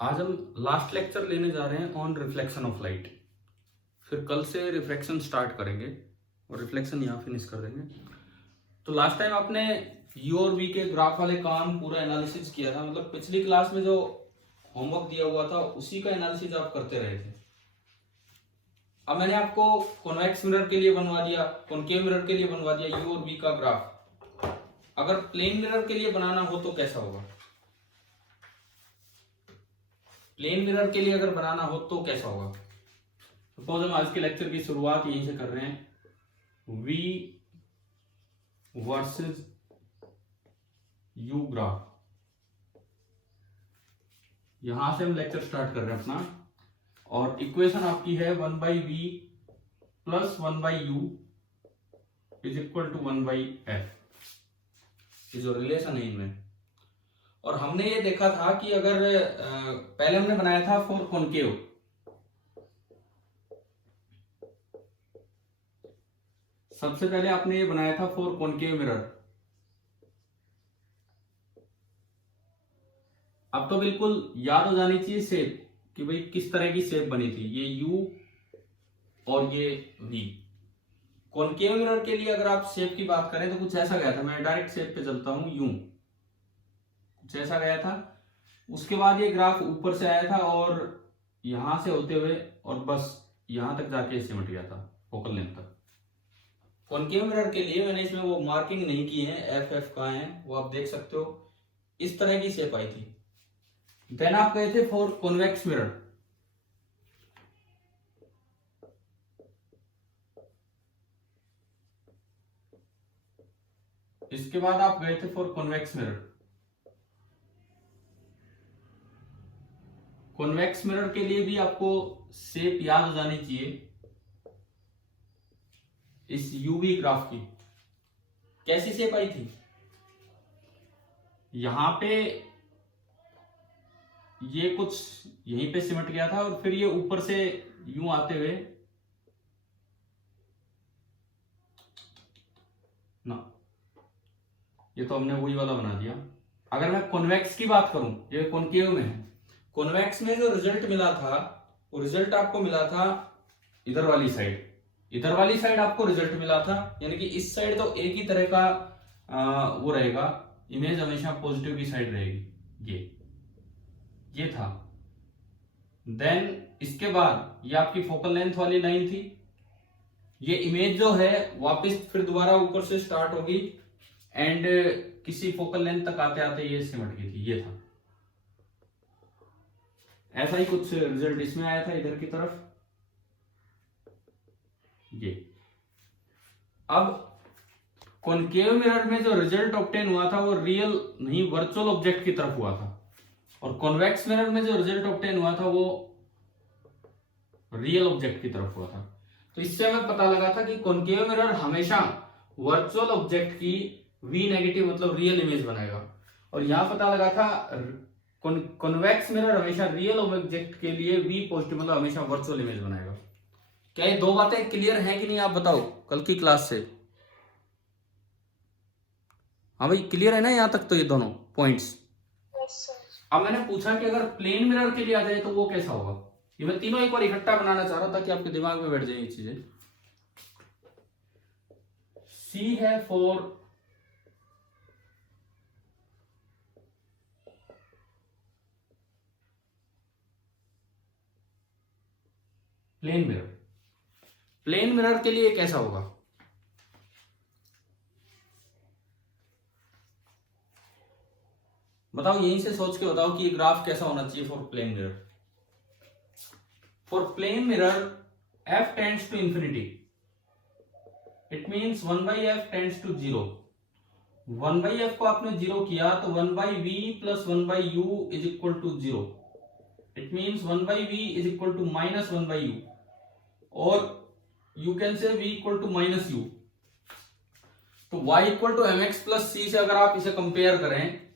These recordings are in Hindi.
आज हम लास्ट लेक्चर लेने जा रहे हैं ऑन रिफ्लेक्शन ऑफ लाइट। फिर कल से रिफ्लेक्शन स्टार्ट करेंगे और रिफ्लेक्शन यहाँ फिनिश कर देंगे। तो लास्ट टाइम आपने यू और वी के ग्राफ वाले काम पूरा एनालिसिस किया था, मतलब पिछली क्लास में जो होमवर्क दिया हुआ था उसी का एनालिसिस आप करते रहे थे। अब मैंने आपको कॉन्वेक्स मिरर के लिए बनवा दिया, कॉनकेव मिरर के लिए बनवा दिया यू और वी का ग्राफ। अगर प्लेन मिरर के लिए बनाना हो तो कैसा होगा? प्लेन मिरर के लिए अगर बनाना हो तो कैसा होगा? सपोज हम आज के लेक्चर की शुरुआत यहीं से कर रहे हैं, V वर्सेस U ग्राफ। यहां से हम लेक्चर स्टार्ट कर रहे हैं अपना, और इक्वेशन आपकी है 1/v plus 1/u is equal to 1/f। ये जो रिलेशन है इनमें, और हमने ये देखा था कि अगर पहले हमने बनाया था फॉर कॉनकेव, सबसे पहले आपने ये बनाया था फॉर कॉनकेव मिरर। अब तो बिल्कुल याद हो जानी चाहिए शेप कि भाई किस तरह की शेप बनी थी, ये यू और ये वी। कॉनकेव मिरर के लिए अगर आप शेप की बात करें तो कुछ ऐसा गया था, मैं डायरेक्ट शेप पे चलता हूं, यूं कुछ ऐसा गया था। उसके बाद ये ग्राफ ऊपर से आया था और यहां से होते हुए और बस यहां तक जाके सिमट गया था फोकल लेंथ तक। कॉनकेव मिरर के लिए मैंने इसमें वो मार्किंग नहीं की है, एफ एफ कहाँ है वो आप देख सकते हो। इस तरह की शेप आई थी। देन आप गए थे फॉर कॉन्वेक्स मिरर। इसके बाद आप गए थे for convex mirror. Convex mirror के लिए भी आपको शेप याद हो जानी चाहिए इस यूवी ग्राफ की। कैसी शेप आई थी? यहां पे ये कुछ यहीं पे सिमट गया था और फिर ये ऊपर से यूं आते हुए ना, ये तो हमने वही वाला बना दिया। अगर मैं कॉन्वेक्स की बात करूं, ये कॉनकेव में है, कॉन्वेक्स में जो रिजल्ट मिला था वो रिजल्ट आपको मिला था इधर वाली साइड। इधर वाली साइड आपको रिजल्ट मिला था, यानी कि इस साइड तो एक ही तरह का वो रहेगा, इमेज हमेशा पॉजिटिव की साइड रहेगी। ये था। देन इसके बाद ये आपकी फोकल लेंथ वाली लाइन थी। ये इमेज जो है वापस फिर दोबारा ऊपर से स्टार्ट होगी एंड किसी फोकल लेंथ तक आते आते ये सिमट गई थी। ये था, ऐसा ही कुछ रिजल्ट इसमें आया था इधर की तरफ। ये अब कॉनकेव मिरर में जो रिजल्ट ऑब्टेन हुआ था वो रियल नहीं वर्चुअल ऑब्जेक्ट की तरफ हुआ था, और कॉन्वेक्स मिरर में जो रिजल्ट ऑब्टेन हुआ था वो रियल ऑब्जेक्ट की तरफ हुआ था। तो इससे हमें पता लगा था कि कॉनकेव मिरर हमेशा वर्चुअल ऑब्जेक्ट की वी नेगेटिव मतलब रियल इमेज बनाएगा, और यहां पता लगा था कॉन्वेक्स मिरर हमेशा रियल ऑब्जेक्ट के लिए वी पॉजिटिव मतलब हमेशा वर्चुअल इमेज बनाएगा। क्या ये दो बातें क्लियर हैं कि नहीं, आप बताओ कल की क्लास से? हाँ भाई, क्लियर है ना यहाँ तक? तो ये दोनों पॉइंट्स। अब मैंने पूछा कि अगर प्लेन मिरर के लिए आ जाए तो वो कैसा होगा। ये मैं तीनों एक बार इकट्ठा बनाना चाह रहा हूं ताकि आपके दिमाग में बैठ जाए ये चीजें। सी है for plane mirror. Plane mirror के लिए कैसा होगा? बताओ, यहीं से सोच के बताओ कि ये ग्राफ कैसा होना चाहिए for plane mirror. For plane mirror f tends to infinity, it means 1/f tends to 0। 1/f को आपने 0 किया तो 1/v plus 1/u is equal to 0। It means 1/v is equal to minus 1/u, और you can say v equal to minus u। तो y equal to mx plus c से अगर आप इसे कंपेयर करें,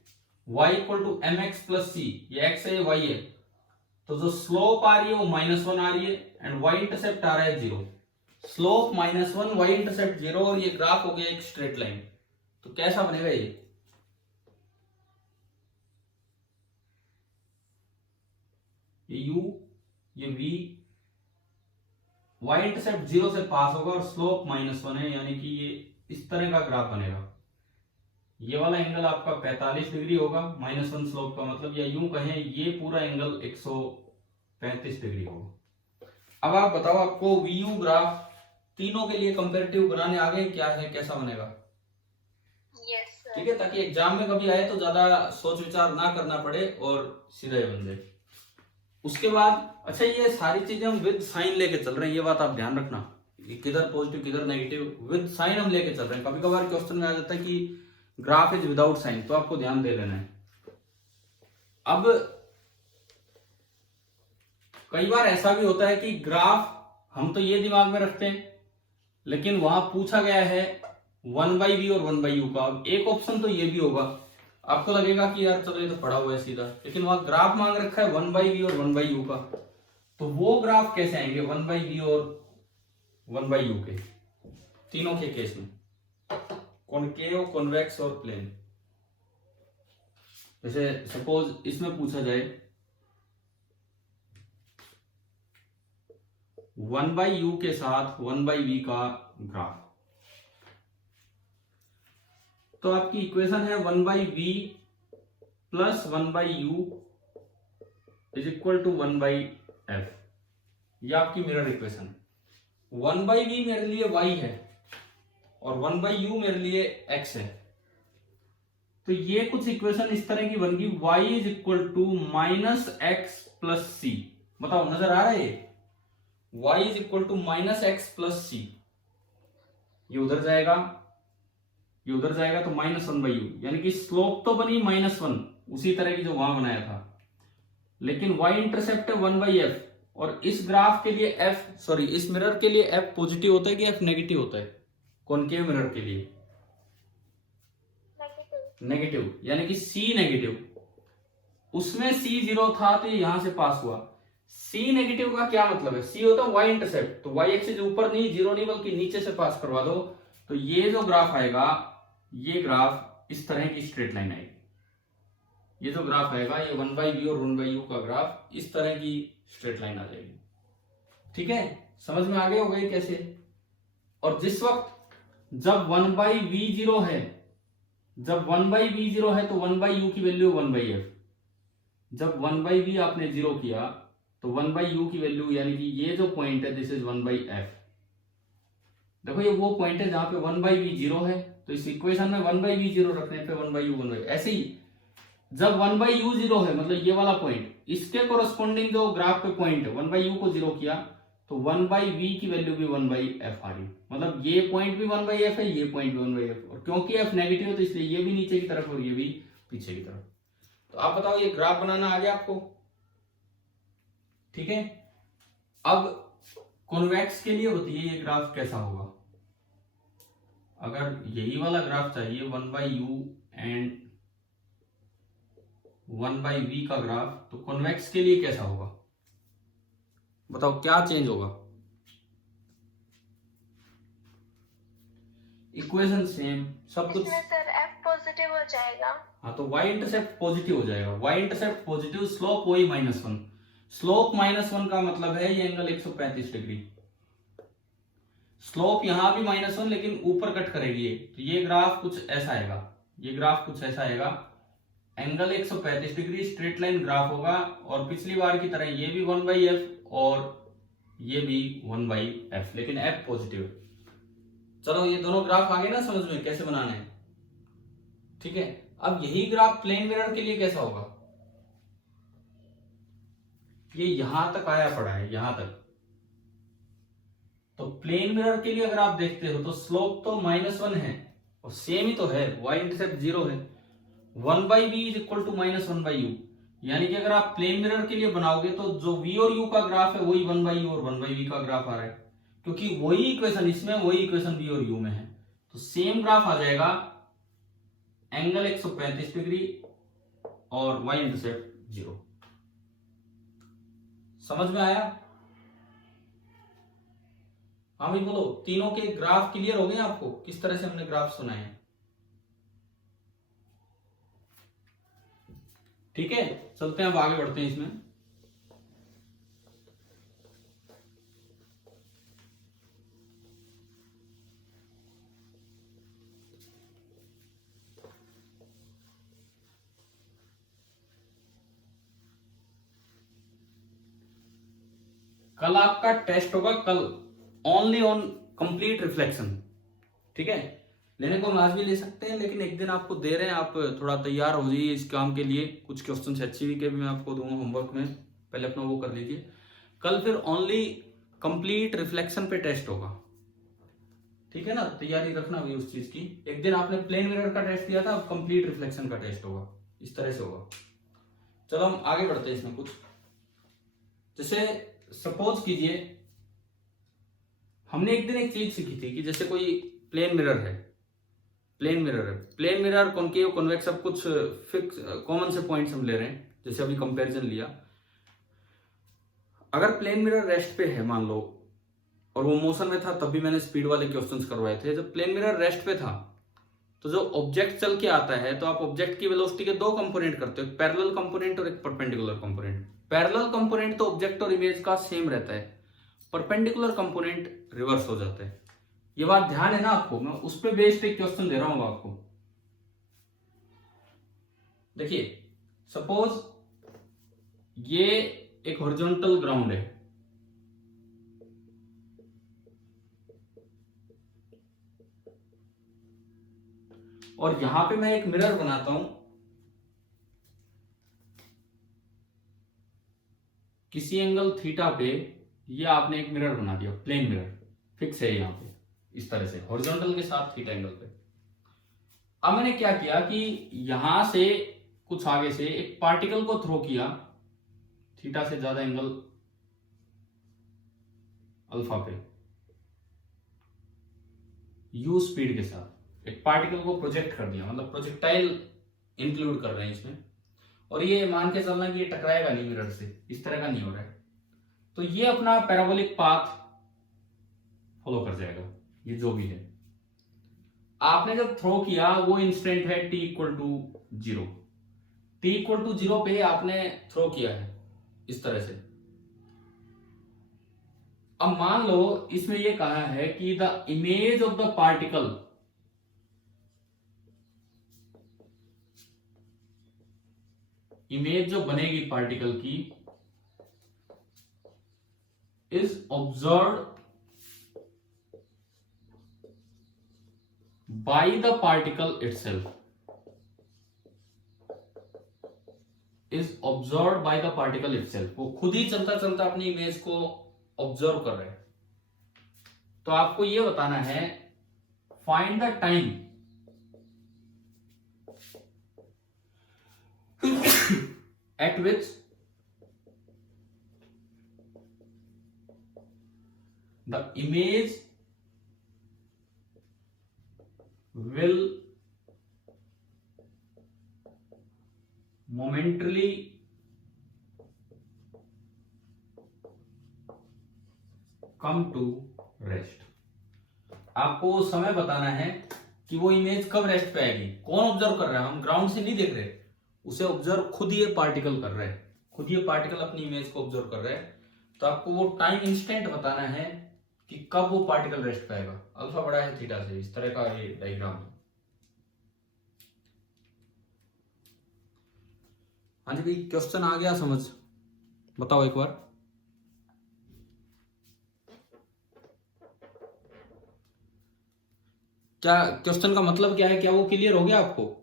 y equal to mx plus c, ये x है ये y है, तो जो स्लोप आ रही है वो -1 आ रही है एंड y इंटरसेप्ट आ रहा है 0। स्लोप -1, y इंटरसेप्ट 0, और ये ग्राफ हो गया एक स्ट्रेट लाइन। तो कैसा बनेगा ये? ये u, ये v, y इंटरसेप्ट 0 से पास होगा और स्लोप -1 है, यानी कि ये इस तरह का ग्राफ बनेगा। ये वाला एंगल आपका 45 डिग्री होगा, -1 स्लोप का मतलब, या यूं कहें ये पूरा एंगल 135 डिग्री होगा। अब आप बताओ, आपको VU ग्राफ तीनों के लिए कंपैरेटिव बनाने आ गए, क्या है, कैसा बनेगा? ठीक है, ताकि एग्जाम में कभी आए तो ज्यादा सोच विचार ना करना पड़े और सीधा ही बन जाए। उसके बाद अच्छा, ये सारी चीजें हम विद साइन लेके चल रहे हैं, ये बात आप ध्यान रखना, किधर पॉजिटिव किधर नेगेटिव, विद साइन हम लेके चल रहे हैं। कभी कभार क्वेश्चन में आ जाता है कि ग्राफ इज विदाउट साइन, तो आपको ध्यान दे लेना है। अब कई बार ऐसा भी होता है कि ग्राफ हम तो ये दिमाग में रखते हैं, लेकिन वहां पूछा गया है 1/v और 1/u का। अब एक ऑप्शन तो ये भी होगा, आपको लगेगा कि यार चलो ये तो पढ़ा हुआ है सीधा, लेकिन वहां ग्राफ मांग रखा है 1/v और 1/u का, तो वो ग्राफ कैसे आएंगे 1/v और 1/u के, तीनों के केस में, कॉनकेव, कॉन्वेक्स और प्लेन। जैसे सपोज इसमें पूछा जाए 1/u के साथ 1/v का ग्राफ, तो आपकी इक्वेशन है 1/v plus 1/u is equal to 1/f। ये आपकी मिरर इक्वेशन है। 1/v मेरे लिए y है और 1/u मेरे लिए x है, तो ये कुछ इक्वेशन इस तरह की बन गई, y is equal to -x plus C. बताओ नजर आ रहा है ये, y is equal to -x plus C, ये उधर जाएगा, ये उधर जाएगा, तो -1/u, यानी कि स्लोप तो बनी -1 उसी तरह की जो वहां बनाया था, लेकिन y इंटरसेप्ट है 1/f, और इस ग्राफ के लिए इस मिरर के लिए f पॉजिटिव होता है कि f नेगेटिव होता है? कॉनकेव मिरर के लिए नेगेटिव, यानी कि c नेगेटिव, उसमें c 0 था तो ये यहां से पास हुआ। c नेगेटिव का क्या मतलब है? c होता है y इंटरसेप्ट, तो y एक्सिस ऊपर नहीं, 0 नहीं, बल्कि नीचे से पास करवा दो, तो ये जो ग्राफ आएगा, ये ग्राफ इस तरह की स्ट्रेट लाइन आएगी। ये जो ग्राफ आएगा, ये 1/v और 1/u का ग्राफ इस तरह की स्ट्रेट लाइन आ जाएगी। ठीक है, समझ में आ गया होगा ये कैसे। और जिस वक्त जब 1/v0 है, जब 1/v0 है तो 1/u की वैल्यू 1/f, जब 1/v आपने 0 किया तो 1/u की वैल्यू, यानी कि ये जो पॉइंट है दिस इज 1/f। देखो ये वो पॉइंट है जहां पे 1/v 0 है, तो इस इक्वेशन में 1/v 0 रखने पे 1/u 1/f। ऐसे ही जब 1/u 0 है, मतलब ये वाला पॉइंट, इसके कोरस्पॉन्डिंग जो ग्राफ पे पॉइंट है 1/u को 0 किया, तो 1/v की वैल्यू भी 1/f आ रही, मतलब ये पॉइंट भी 1/f है, ये पॉइंट भी 1/f, और क्योंकि f नेगेटिव है तो इसलिए ये भी नीचे की तरफ और ये भी पीछे की तरफ। तो आप बताओ ये ग्राफ बनाना आ गया आपको? ठीक है, अब कॉन्वेक्स के लिए बताइए ये ग्राफ कैसा होगा। अगर यही वाला ग्राफ चाहिए 1/u एंड 1/v का ग्राफ, तो कॉन्वेक्स के लिए कैसा होगा? बताओ क्या चेंज होगा? इक्वेशन सेम, सब कुछ सर f पॉजिटिव हो जाएगा। हाँ, तो y इंटरसेप्ट पॉजिटिव हो जाएगा, y इंटरसेप्ट पॉजिटिव, स्लोप वही -1, स्लोप -1 का मतलब है ये एंगल 135 डिग्री, स्लोप यहां भी -1 लेकिन ऊपर कट करेगी ये, तो ये ग्राफ कुछ ऐसा आएगा, ये ग्राफ कुछ ऐसा आएगा, angle 135 degree, straight line graph होगा, और पिछली बार की तरह ये भी 1/f और ये भी 1/f, लेकिन f पॉजिटिव है। चलो ये दोनों ग्राफ आ गए ना समझ में कैसे बनाना है। ठीक है, अब यही ग्राफ प्लेन मिरर के लिए कैसा होगा? ये यहां तक आया पड़ा है, यहां तक, तो प्लेन मिरर के लिए अगर आप देखते हो तो स्लोप तो -1 है और सेम ही तो है, y इंटरसेप्ट 0 है, 1/v is equal to -1/u, यानी कि अगर आप प्लेन मिरर के लिए बनाओगे तो जो v और u का ग्राफ है वही 1/u और 1/v का ग्राफ आ रहा है, क्योंकि वही इक्वेशन इसमें, वही इक्वेशन v और u में है, तो सेम ग्राफ आ जाएगा, एंगल 135 डिग्री और y इंटरसेप्ट 0। समझ में आया? हाँ भाई बोलो, तीनों के ग्राफ क्लियर हो गए आपको, किस तरह से हमने ग्राफ सुनाए हैं? ठीक है, चलते हैं अब आगे बढ़ते हैं इसमें। कल आपका टेस्ट होगा, कल ओनली ऑन कंप्लीट रिफ्लेक्शन, ठीक है। लेने को हम आज भी ले सकते हैं, लेकिन एक दिन आपको दे रहे हैं, आप थोड़ा तैयार हो जाइए इस काम के लिए। कुछ क्वेश्चन HCV के भी मैं आपको दूंगा होमवर्क में, पहले अपना वो कर लीजिए। कल फिर ओनली कंप्लीट रिफ्लेक्शन पे टेस्ट होगा, ठीक है ना। तैयारी रखना भी उस चीज की। एक दिन आपने प्लेन मिरर का टेस्ट दिया था, अब कंप्लीट रिफ्लेक्शन का टेस्ट होगा, इस तरह से होगा। चलो हम आगे बढ़ते हैं इसमें। कुछ जैसे सपोज कीजिए, हमने एक दिन एक चीज सीखी थी कि जैसे कोई प्लेन मिरर है, प्लेन मिरर कॉनकेव कॉन्वेक्स, सब कुछ फिक्स कॉमन से पॉइंट्स हम ले रहे हैं। जैसे अभी कंपैरिजन लिया, अगर प्लेन मिरर रेस्ट पे है मान लो, और वो मोशन में था, तब भी मैंने स्पीड वाले क्वेश्चंस करवाए थे। जब प्लेन मिरर रेस्ट पे था, तो जो ऑब्जेक्ट चल के आता है, तो आप ऑब्जेक्ट की वेलोसिटी के दो कंपोनेंट करते हो, एक पैरेलल कंपोनेंट और एक परपेंडिकुलर कंपोनेंट। पैरेलल कंपोनेंट तो ऑब्जेक्ट और इमेज का सेम रहता है, परपेंडिकुलर कंपोनेंट रिवर्स हो जाता है। ये बात ध्यान है ना आपको, मैं उस पर बेस्ड एक क्वेश्चन दे रहा हूं आपको। देखिए सपोज ये एक हॉरिजॉन्टल ग्राउंड है, और यहां पे मैं एक मिरर बनाता हूं, किसी एंगल थीटा पे। ये आपने एक मिरर बना दिया, प्लेन मिरर फिक्स है यहाँ पे, इस तरह से हॉरिजॉन्टल के साथ थीटा एंगल पे। अब मैंने क्या किया कि यहां से कुछ आगे से एक पार्टिकल को थ्रो किया, थीटा से ज्यादा एंगल अल्फा पे, यू स्पीड के साथ एक पार्टिकल को प्रोजेक्ट कर दिया, मतलब प्रोजेक्टाइल इंक्लूड कर रहे हैं इसमें। और ये मान के चलना कि ये टकराएगा नहीं मिरर से, इस तरह का नहीं हो रहा है। तो ये अपना पैराबोलिक पाथ फॉलो कर जाएगा, ये जो भी है। आपने जब थ्रो किया, वो इंस्टेंट है t equal to 0, t equal to 0 पे आपने थ्रो किया है इस तरह से। अब मान लो इसमें ये कहा है कि the image of the particle image जो बनेगी पार्टिकल की is observed by the particle itself, is observed by the particle itself. वो खुद ही चलता चलता अपनी इमेज को ऑब्जर्व कर रहे हैं। तो आपको ये बताना है, find the time at which the image will momentarily come to rest। आपको समय बताना है कि वो इमेज कब रेस्ट पे आएगी। कौन ऑब्जर्व कर रहा है? हम ग्राउंड से नहीं देख रहे, उसे ऑब्जर्व खुद ये पार्टिकल कर रहा है, खुद ये पार्टिकल अपनी इमेज को ऑब्जर्व कर रहा है। तो आपको वो टाइम इंस्टेंट बताना है कि कब वो पार्टिकल रेस्ट पे आएगा। अल्फा बड़ा है थीटा से, इस तरह का ये डायग्राम है। हाँ जी भाई, क्वेश्चन आ गया समझ? बताओ एक बार। क्या क्वेश्चन का मतलब क्या है? क्या वो क्लियर हो गया आपको?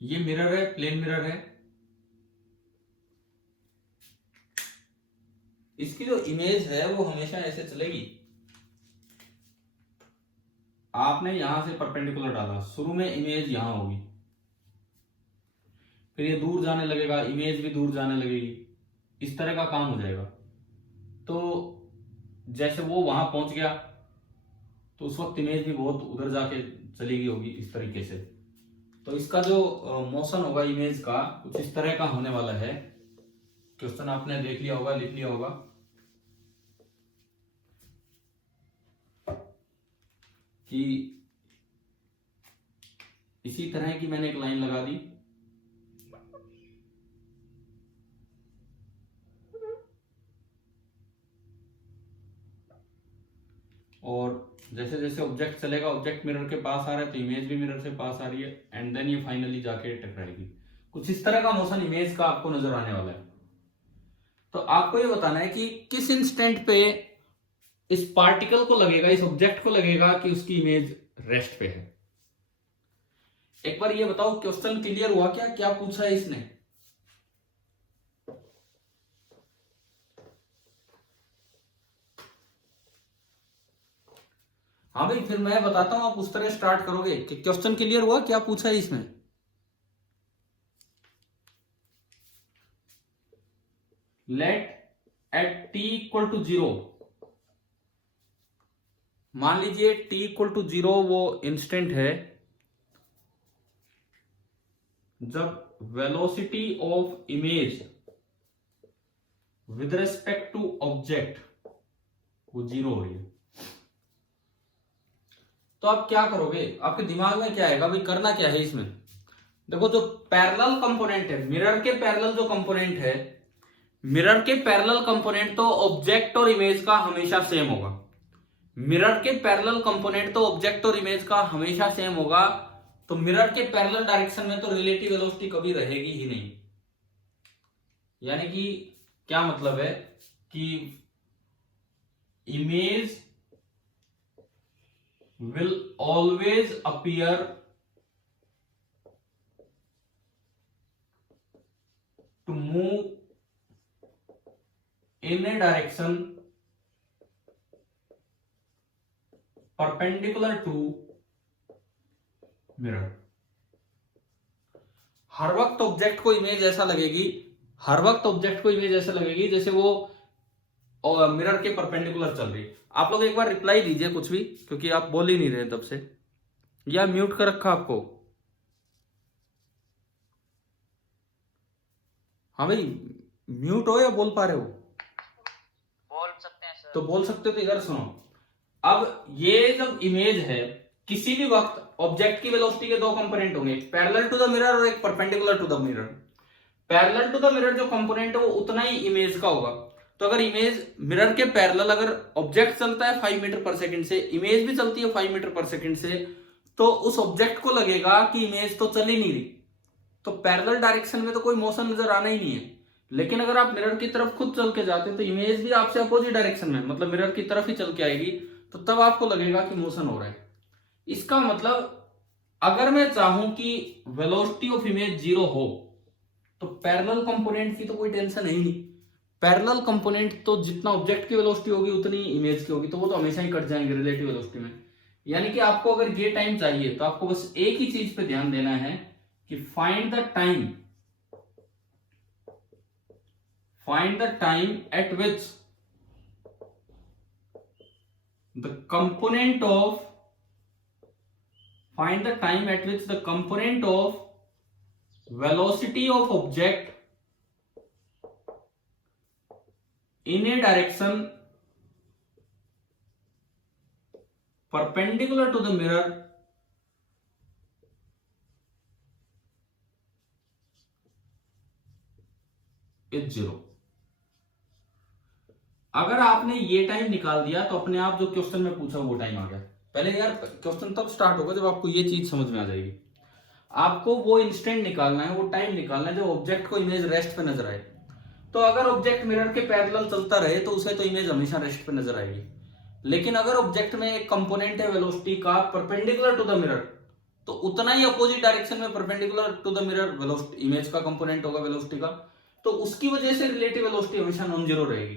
ये मिरर है, प्लेन मिरर है। इसकी जो इमेज है वो हमेशा ऐसे चलेगी। आपने यहां से परपेंडिकुलर डाला, शुरू में इमेज यहां होगी, फिर ये दूर जाने लगेगा, इमेज भी दूर जाने लगेगी, इस तरह का काम हो जाएगा। तो जैसे वो वहां पहुंच गया, तो उस वक्त इमेज भी बहुत उधर जाके चली गई होगी, इस तरीके से। तो इसका जो मोशन होगा इमेज का, कुछ इस तरह का होने वाला है। क्वेश्चन आपने देख लिया होगा, लिख लिया होगा कि इसी तरह की मैंने एक लाइन लगा दी, और जैसे जैसे ऑब्जेक्ट चलेगा, ऑब्जेक्ट मिरर के पास आ रहा है तो इमेज भी मिरर से पास आ रही है, एंड देन ये फाइनली जाके टकराएगी। कुछ इस तरह का मोशन इमेज का आपको नजर आने वाला है। तो आपको ये बताना है कि किस इंस्टेंट पे इस पार्टिकल को लगेगा, इस ऑब्जेक्ट को लगेगा कि उसकी इमेज रेस्ट पे है। एक बार ये बताओ, क्वेश्चन क्लियर हुआ क्या? क्या पूछा है इसने? हाँ भाई, फिर मैं बताता हूं, आप उस तरह स्टार्ट करोगे कि क्वेश्चन क्लियर हुआ, क्या पूछा है इसमें। Let at t equal to 0, मान लीजिए t इक्वल टू 0 वो इंस्टेंट है जब velocity of image with respect to object वो 0 हो रही है। तो आप क्या करोगे, आपके दिमाग में क्या आएगा भाई, करना क्या है इसमें? देखो, जो पैरेलल कंपोनेंट है, मिरर के पैरेलल जो कंपोनेंट है, मिरर के पैरेलल कंपोनेंट तो ऑब्जेक्ट और इमेज का हमेशा सेम होगा। मिरर के पैरेलल कंपोनेंट तो ऑब्जेक्ट और इमेज का हमेशा सेम होगा, तो मिरर के पैरेलल डायरेक्शन में तो रिलेटिव वेलोसिटी कभी रहेगी ही नहीं। यानी कि क्या मतलब है कि image will always appear to move in a direction perpendicular to mirror। हर वक्त ऑब्जेक्ट को इमेज ऐसा लगेगी, हर वक्त ऑब्जेक्ट को इमेज ऐसा लगेगी जैसे वो मिरर के परपेंडिकुलर चल रही। आप लोग एक बार रिप्लाई दीजिए कुछ भी, क्योंकि आप बोल ही नहीं रहे तब से, या म्यूट कर रखा आपको? हाँ भाई, म्यूट हो या बोल पा रहे हो? बोल सकते हैं सर। तो बोल सकते हो तो इधर सुनो। अब ये जब इमेज है, किसी भी वक्त ऑब्जेक्ट की वेलोसिटी के दो कंपोनेंट होंगे, पैरेलल टू द मिरर और एक perpendicular to the mirror. Parallel to the mirror जो कंपोनेंट है वो उतना ही इमेज का होगा। तो अगर इमेज मिरर के पैरेलल, अगर ऑब्जेक्ट चलता है 5 मीटर पर सेकंड से, इमेज भी चलती है 5 मीटर पर सेकंड से, तो उस ऑब्जेक्ट को लगेगा कि इमेज तो चल ही नहीं रही, तो पैरेलल डायरेक्शन में तो कोई मोशन नजर आना ही नहीं है। लेकिन अगर आप मिरर की तरफ खुद चल के जाते हैं तो इमेज भी आपसे अपोजिट डायरेक्शन में, मतलब मिरर की तरफ ही चल के आएगी, तो तब आपको लगेगा कि मोशन हो रहा है। इसका मतलब अगर मैं चाहूं कि वेलोसिटी ऑफ इमेज 0 हो, तो पैरेलल कंपोनेंट की तो कोई टेंशन है ही नहीं। पैरेलल कंपोनेंट तो जितना ऑब्जेक्ट की वेलोसिटी होगी उतनी इमेज की होगी, तो वो तो हमेशा ही कट जाएंगे रिलेटिव वेलोसिटी में। यानी कि आपको अगर ये टाइम चाहिए तो आपको बस एक ही चीज पे ध्यान देना है कि find the time eight which the component of velocity of object in a direction perpendicular to the mirror is 0। अगर आपने ये टाइम निकाल दिया तो अपने आप जो क्वेश्चन में पूछा वो टाइम आ गया। पहले यार क्वेश्चन तब स्टार्ट होगा जब आपको ये चीज समझ में आ जाएगी। आपको वो इंस्टेंट निकालना है, वो टाइम निकालना है जब ऑब्जेक्ट को इमेज रेस्ट पे नजर आए। तो अगर ऑब्जेक्ट मिरर के पैरेलल चलता रहे तो उसे तो इमेज हमेशा रेस्ट पे नजर आएगी। लेकिन अगर ऑब्जेक्ट में एक कंपोनेंट है वेलोसिटी का परपेंडिकुलर टू द मिरर, तो उतना ही अपोजिट डायरेक्शन में perpendicular to the mirror velocity image का कंपोनेंट होगा वेलोसिटी का, तो उसकी वजह से रिलेटिव वेलोसिटी हमेशा नॉन जीरो रहेगी।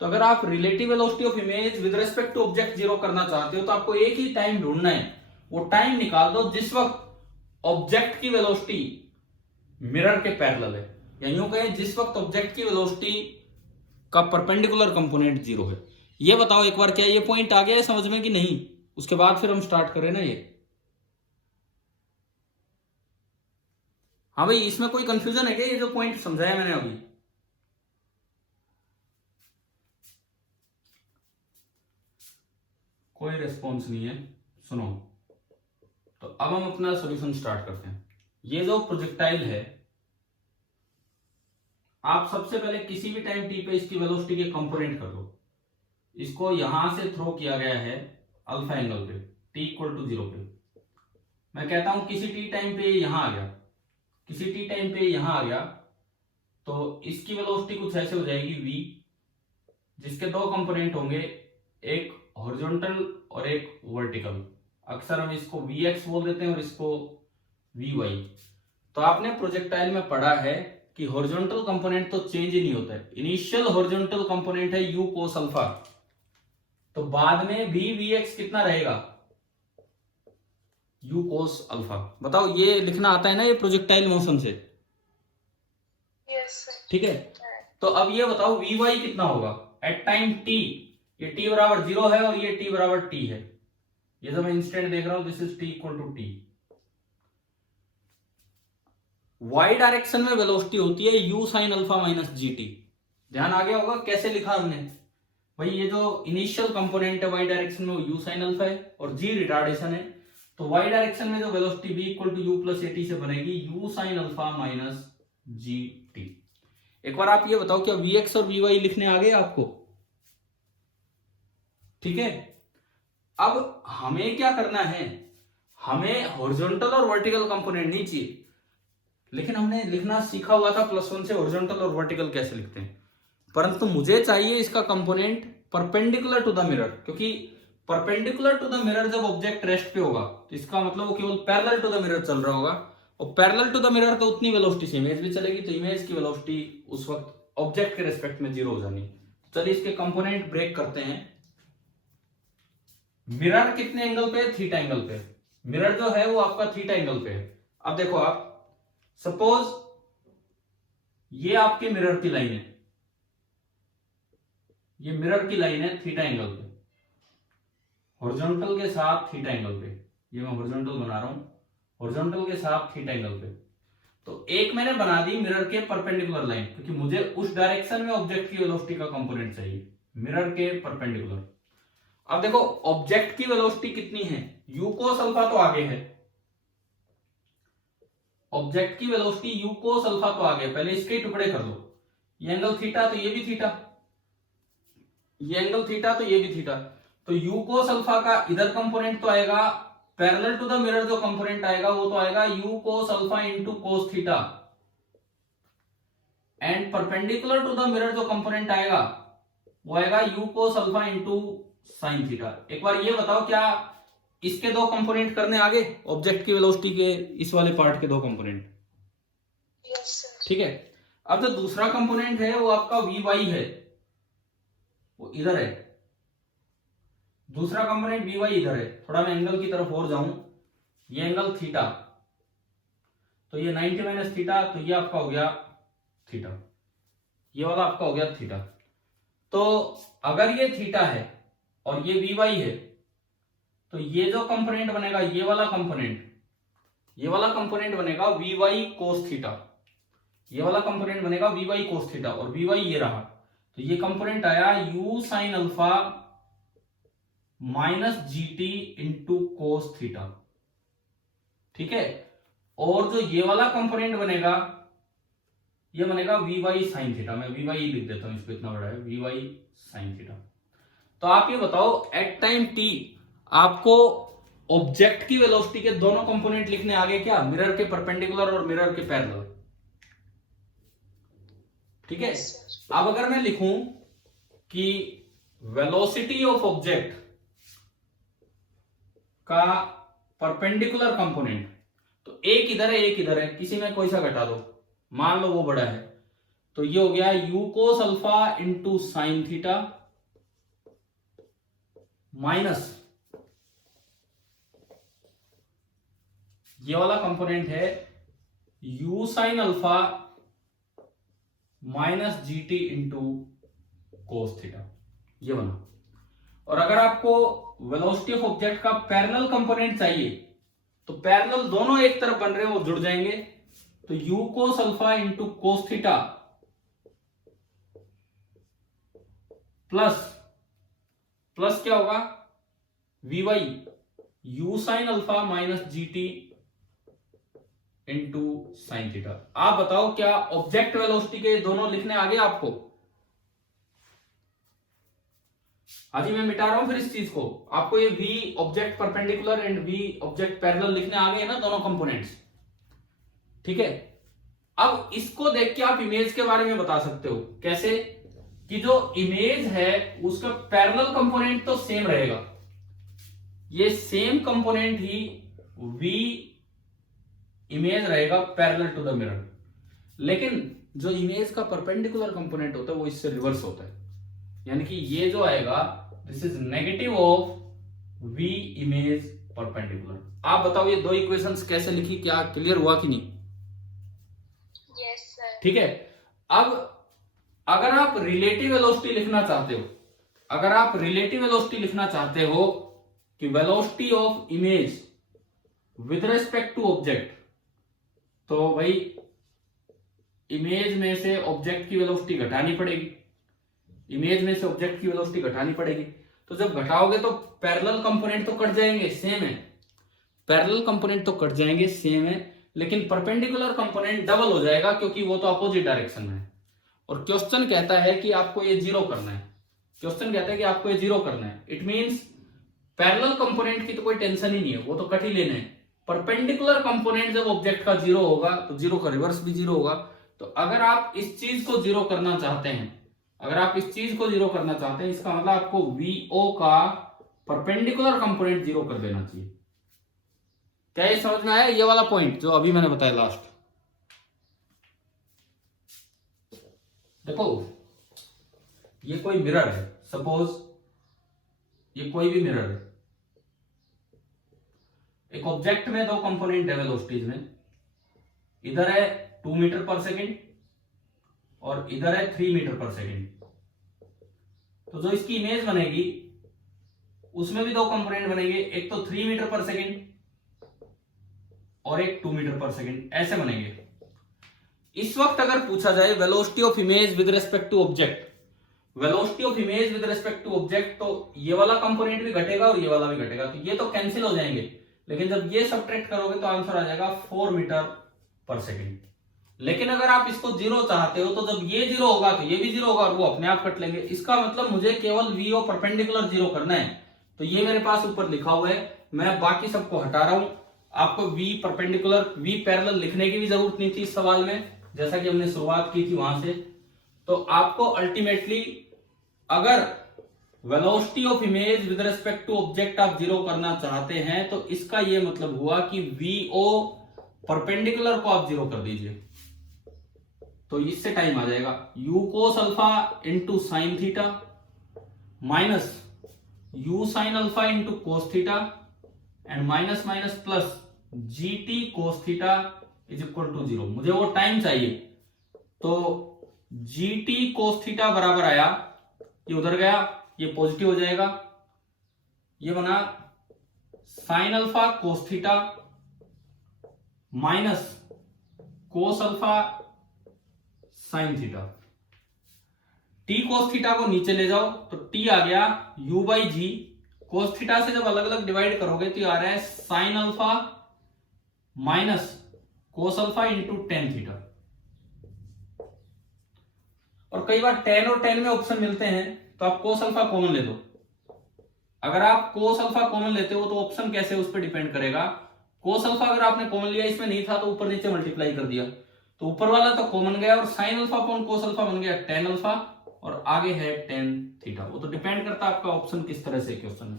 तो अगर आप relative velocity of image with respect to object zero करना चाहते हो तो आपको एक ही टाइम ढूंढना है, वो टाइम निकाल दो जिस वक्त ऑब्जेक्ट की वेलोसिटी मिरर के पैरेलल है, या यूं कहें जिस वक्त ऑब्जेक्ट की वेलोसिटी का परपेंडिकुलर कंपोनेंट 0 है। ये बताओ एक बार, क्या ये पॉइंट आ गया है समझ में कि नहीं? उसके बाद फिर हम स्टार्ट करें ना ये। हाँ भाई, इसमें कोई कंफ्यूजन है क्या? ये जो पॉइंट समझाया मैंने अभी, कोई रिस्पॉन्स नहीं है। सुनो, तो अब हम अपना सॉल्यूशन स्टार्ट करते हैं। ये जो प्रोजेक्टाइल है, आप सबसे पहले किसी भी टाइम टी पे इसकी वेलोसिटी के कंपोनेंट कर दो। इसको यहां से थ्रो किया गया है अल्फा एंगल पे, t इक्वल टू 0 पे। मैं कहता हूं किसी t टाइम पे यहां आ गया, किसी t टाइम पे यहां आ गया, तो इसकी वेलोसिटी कुछ ऐसे हो जाएगी v, जिसके दो कंपोनेंट होंगे, एक हॉरिजॉन्टल और एक वर्टिकल। अक्सर हम इसको vx बोल देते हैं और इसको vy। तो आपने प्रोजेक्टाइल में पढ़ा है कि हॉरिजॉन्टल कंपोनेंट तो चेंज ही नहीं होता है। इनिशियल हॉरिजॉन्टल कंपोनेंट है u cos अल्फा, तो बाद में भी vx कितना रहेगा, u cos अल्फा। बताओ ये लिखना आता है ना ये प्रोजेक्टाइल मोशन से, यस सर। ठीक है। तो अब ये बताओ vy कितना होगा एट टाइम t। ये t बराबर 0 है और ये t बराबर t है। ये जो मैं इंस्टेंट देख रहा हूं this is t equal to t। y direction में वेलोसिटी होती है u sin alpha minus gt। ध्यान आ गया होगा कैसे लिखा हमने भाई। ये जो इनिशियल कंपोनेंट है y डायरेक्शन में वो u sin अल्फा है और g रिटार्डेशन है, तो y डायरेक्शन में जो velocity v equal to u plus at से बनेगी u sin alpha minus gt। एक बार आप ये बताओ क्या vx और vy लिखने आ गए आपको, ठीक है। अब हमें क्या करना है, हमें हॉरिजॉन्टल और वर्टिकल कंपोनेंट नहीं चाहिए, लेकिन हमने लिखना सीखा हुआ था +1 से हॉरिजॉन्टल और वर्टिकल कैसे लिखते हैं, परंतु मुझे चाहिए इसका component perpendicular to the mirror, क्योंकि परपेंडिकुलर टू द मिरर जब ऑब्जेक्ट रेस्ट पे होगा तो इसका मतलब वो केवल पैरेलल टू द मिरर चल रहा होगा, और पैरेलल टू द मिरर तो उतनी वेलोसिटी से इमेज भी चलेगी, तो इमेज की वेलोसिटी उस वक्त ऑब्जेक्ट के रेस्पेक्ट में 0 हो जानी। चलिए इसके कंपोनेंट ब्रेक करते हैं। मिरर कितने एंगल पे, थीटा एंगल पे। मिरर जो है वो आपका थीटा एंगल पे है। अब देखो आप सपोज ये आपके मिरर की लाइन है, ये मिरर की लाइन है थीटा एंगल पे, हॉरिजॉन्टल के साथ थीटा एंगल पे। ये मैं हॉरिजॉन्टल बना रहा हूं, हॉरिजॉन्टल के साथ थीटा एंगल पे। तो एक मैंने बना दी मिरर के परपेंडिकुलर लाइन, क्योंकि मुझे उस डायरेक्शन में ऑब्जेक्ट की वेलोसिटी का कंपोनेंट चाहिए, मिरर के परपेंडिकुलर। अब देखो ऑब्जेक्ट की वेलोसिटी कितनी है, u cos अल्फा तो आगे है, ऑब्जेक्ट की वेलोसिटी u cos अल्फा तो आगे, पहले इसके टुकड़े कर लो। ये एंगल थीटा तो ये भी थीटा, ये एंगल थीटा तो ये भी थीटा, तो u cos अल्फा का इधर कंपोनेंट तो आएगा, पैरेलल टू द मिरर जो कंपोनेंट आएगा वो तो आएगा u cos alpha into cos theta, and perpendicular to the mirror जो कंपोनेंट आएगा वो आएगा u cos alpha into sine theta. एक बार ये बताओ क्या इसके दो कंपोनेंट करने आगे, ऑब्जेक्ट की वेलोसिटी के इस वाले पार्ट के दो कंपोनेंट, यस सर। ठीक है। अब जो दूसरा कंपोनेंट है वो आपका vy है, वो इधर है, दूसरा कंपोनेंट vy इधर है। थोड़ा मैं एंगल की तरफ और जाऊं, ये एंगल थीटा, तो ये 90 माइनस थीटा, तो ये आपका हो गया थीटा, ये वाला आपका हो गया थीटा। तो अगर ये थीटा है और ये vy है, तो ये जो कंपोनेंट बनेगा, ये वाला कंपोनेंट, ये वाला कंपोनेंट बनेगा vy cos थीटा, ये वाला कंपोनेंट बनेगा vy cos थीटा, और vy ये रहा, तो ये कंपोनेंट आया u sin alpha minus gt into cos theta, ठीक है। और जो ये वाला कंपोनेंट बनेगा ये बनेगा vy sin थीटा, मैं vy लिख देता हूं, इसको इतना बड़ा है, vy sin थीटा। तो आप ये बताओ एट टाइम t आपको ऑब्जेक्ट की वेलोसिटी के दोनों कंपोनेंट लिखने आ गए क्या, मिरर के परपेंडिकुलर और मिरर के पैरेलल, ठीक है। अब अगर मैं लिखूं कि वेलोसिटी ऑफ ऑब्जेक्ट का परपेंडिकुलर कंपोनेंट, तो एक इधर है एक इधर है, किसी में कोई सा घटा दो, मान लो वो बड़ा है, तो ये हो गया u cos alpha into sine theta minus ये वाला कंपोनेंट है u sin alpha minus gt into cos theta, ये बना। और अगर आपको वेलोसिटी ऑफ ऑब्जेक्ट का पैरेलल कंपोनेंट चाहिए, तो पैरेलल दोनों एक तरफ बन रहे हैं वो जुड़ जाएंगे, तो u cos alpha into cos theta plus क्या होगा vy u sin alpha minus gt into sine theta. आप बताओ क्या ऑब्जेक्ट वेलोसिटी के दोनों लिखने आ गए आपको, हाँ जी, मैं मिटा रहा हूं फिर इस चीज को। आपको ये v object perpendicular and v object parallel लिखने आ गए हैं ना, दोनों कंपोनेंट्स, ठीक है। अब इसको देख के आप इमेज के बारे में बता सकते हो। कैसे? कि जो इमेज है उसका पैरेलल कंपोनेंट तो सेम रहेगा, ये सेम कंपोनेंट ही v इमेज रहेगा पैरेलल टू द मिरर, लेकिन जो इमेज का परपेंडिकुलर कंपोनेंट होता है वो इससे रिवर्स होता है, यानी कि ये जो आएगा this is negative of v image perpendicular. आप बताओ ये दो इक्वेशंस कैसे लिखी, क्या क्लियर हुआ कि नहीं? Yes sir. ठीक है। अब अगर आप रिलेटिव वेलोसिटी लिखना चाहते हो, अगर आप रिलेटिव वेलोसिटी लिखना चाहते हो कि velocity of image with respect to object, तो भाई इमेज में से ऑब्जेक्ट की वेलोसिटी घटानी पड़ेगी, इमेज में से ऑब्जेक्ट की वेलोसिटी घटानी पड़ेगी। तो जब घटाओगे तो पैरेलल कंपोनेंट तो कट जाएंगे, सेम है, पैरेलल कंपोनेंट तो कट जाएंगे, सेम है, लेकिन परपेंडिकुलर कंपोनेंट डबल हो जाएगा क्योंकि वो तो अपोजिट डायरेक्शन में है। और क्वेश्चन कहता है कि आपको ये जीरो करना है, क्वेश्चन कहता है कि आपको ये जीरो करना है। इट मींस पैरेलल कंपोनेंट की तो कोई टेंशन ही नहीं है, वो तो कट ही लेने हैं। परपेंडिकुलर कंपोनेंट जब ऑब्जेक्ट का जीरो होगा तो जीरो का रिवर्स भी जीरो होगा। तो अगर आप इस चीज को जीरो करना चाहते हैं, अगर आप इस चीज को जीरो करना चाहते हैं, इसका मतलब आपको VO का परपेंडिकुलर कंपोनेंट जीरो कर देना चाहिए। क्या ये समझ में आया? ये वाला पॉइंट जो अभी मैंने बताया लास्ट। देखो ये कोई मिरर है, सपोज ये कोई भी मिरर है, एक ऑब्जेक्ट में दो कंपोनेंट है वेलोसिटीज में, इधर है 2 मीटर पर सेकेंड और इधर है 3 मीटर पर सेकेंड। तो जो इसकी इमेज बनेगी उसमें भी दो कंपोनेंट बनेंगे, एक तो 3 मीटर पर सेकेंड और एक 2 मीटर पर सेकेंड, ऐसे बनेंगे। इस वक्त अगर पूछा जाए velocity of image with respect to object, velocity of image with respect to object, तो ये वाला कंपोनेंट भी घटेगा और ये वाला भी घटेगा, तो ये तो कैंसिल हो जाएंगे, लेकिन जब ये सब्ट्रैक्ट करोगे तो आंसर आ जाएगा 4 मीटर पर सेकेंड। लेकिन अगर आप इसको जीरो चाहते हो तो जब ये जीरो होगा तो ये भी जीरो होगा और वो अपने आप कट लेंगे। इसका मतलब मुझे केवल VO परपेंडिकुलर जीरो करना है, तो ये मेरे पास ऊपर लिखा हुआ है, मैं बाकी सबको हटा रहा हूं। आपको V परपेंडिकुलर V पैरेलल लिखने की भी जरूरत नहीं थी इस सवाल में, जैसा कि हमने शुरुआत की थी वहां से। तो आपको अल्टीमेटली अगर velocity of image with respect to object आप जीरो करना चाहते हैं तो इसका ये मतलब हुआ कि VO परपेंडिकुलर को आप जीरो कर दीजिए, तो इससे टाइम आ जाएगा u cos alpha into sine theta minus u sine alpha into cos theta and minus minus plus gt cos theta is equal to 0। मुझे वो टाइम चाहिए, तो gt कोस थीटा बराबर आया, ये उधर गया, ये पॉजिटिव हो जाएगा, ये बना sine alpha cos theta minus cos alpha sine theta. T cos theta को नीचे ले जाओ तो टी आ गया u by g, cos theta से जब अलग अलग डिवाइड करोगे तो आ रहा है sine alpha minus cos alpha into tan theta. और कई बार टेन और टेन में ऑप्शन मिलते हैं तो आप कोस अल्फा कॉमन ले लो। अगर आप कोस अल्फा कॉमन लेते हो तो ऑप्शन कैसे उस पर डिपेंड करेगा। कोस अल्फा अगर आपने कॉमन लिया, इसमें नहीं था तो ऊपर नीचे मल्टीप्लाई कर दिया, तो ऊपर वाला तो कॉमन गया और sine alpha upon cos alpha बन गया टेन अल्फा और आगे है टेन थीटा। वो तो डिपेंड करता है आपका ऑप्शन किस तरह से क्वेश्चन है।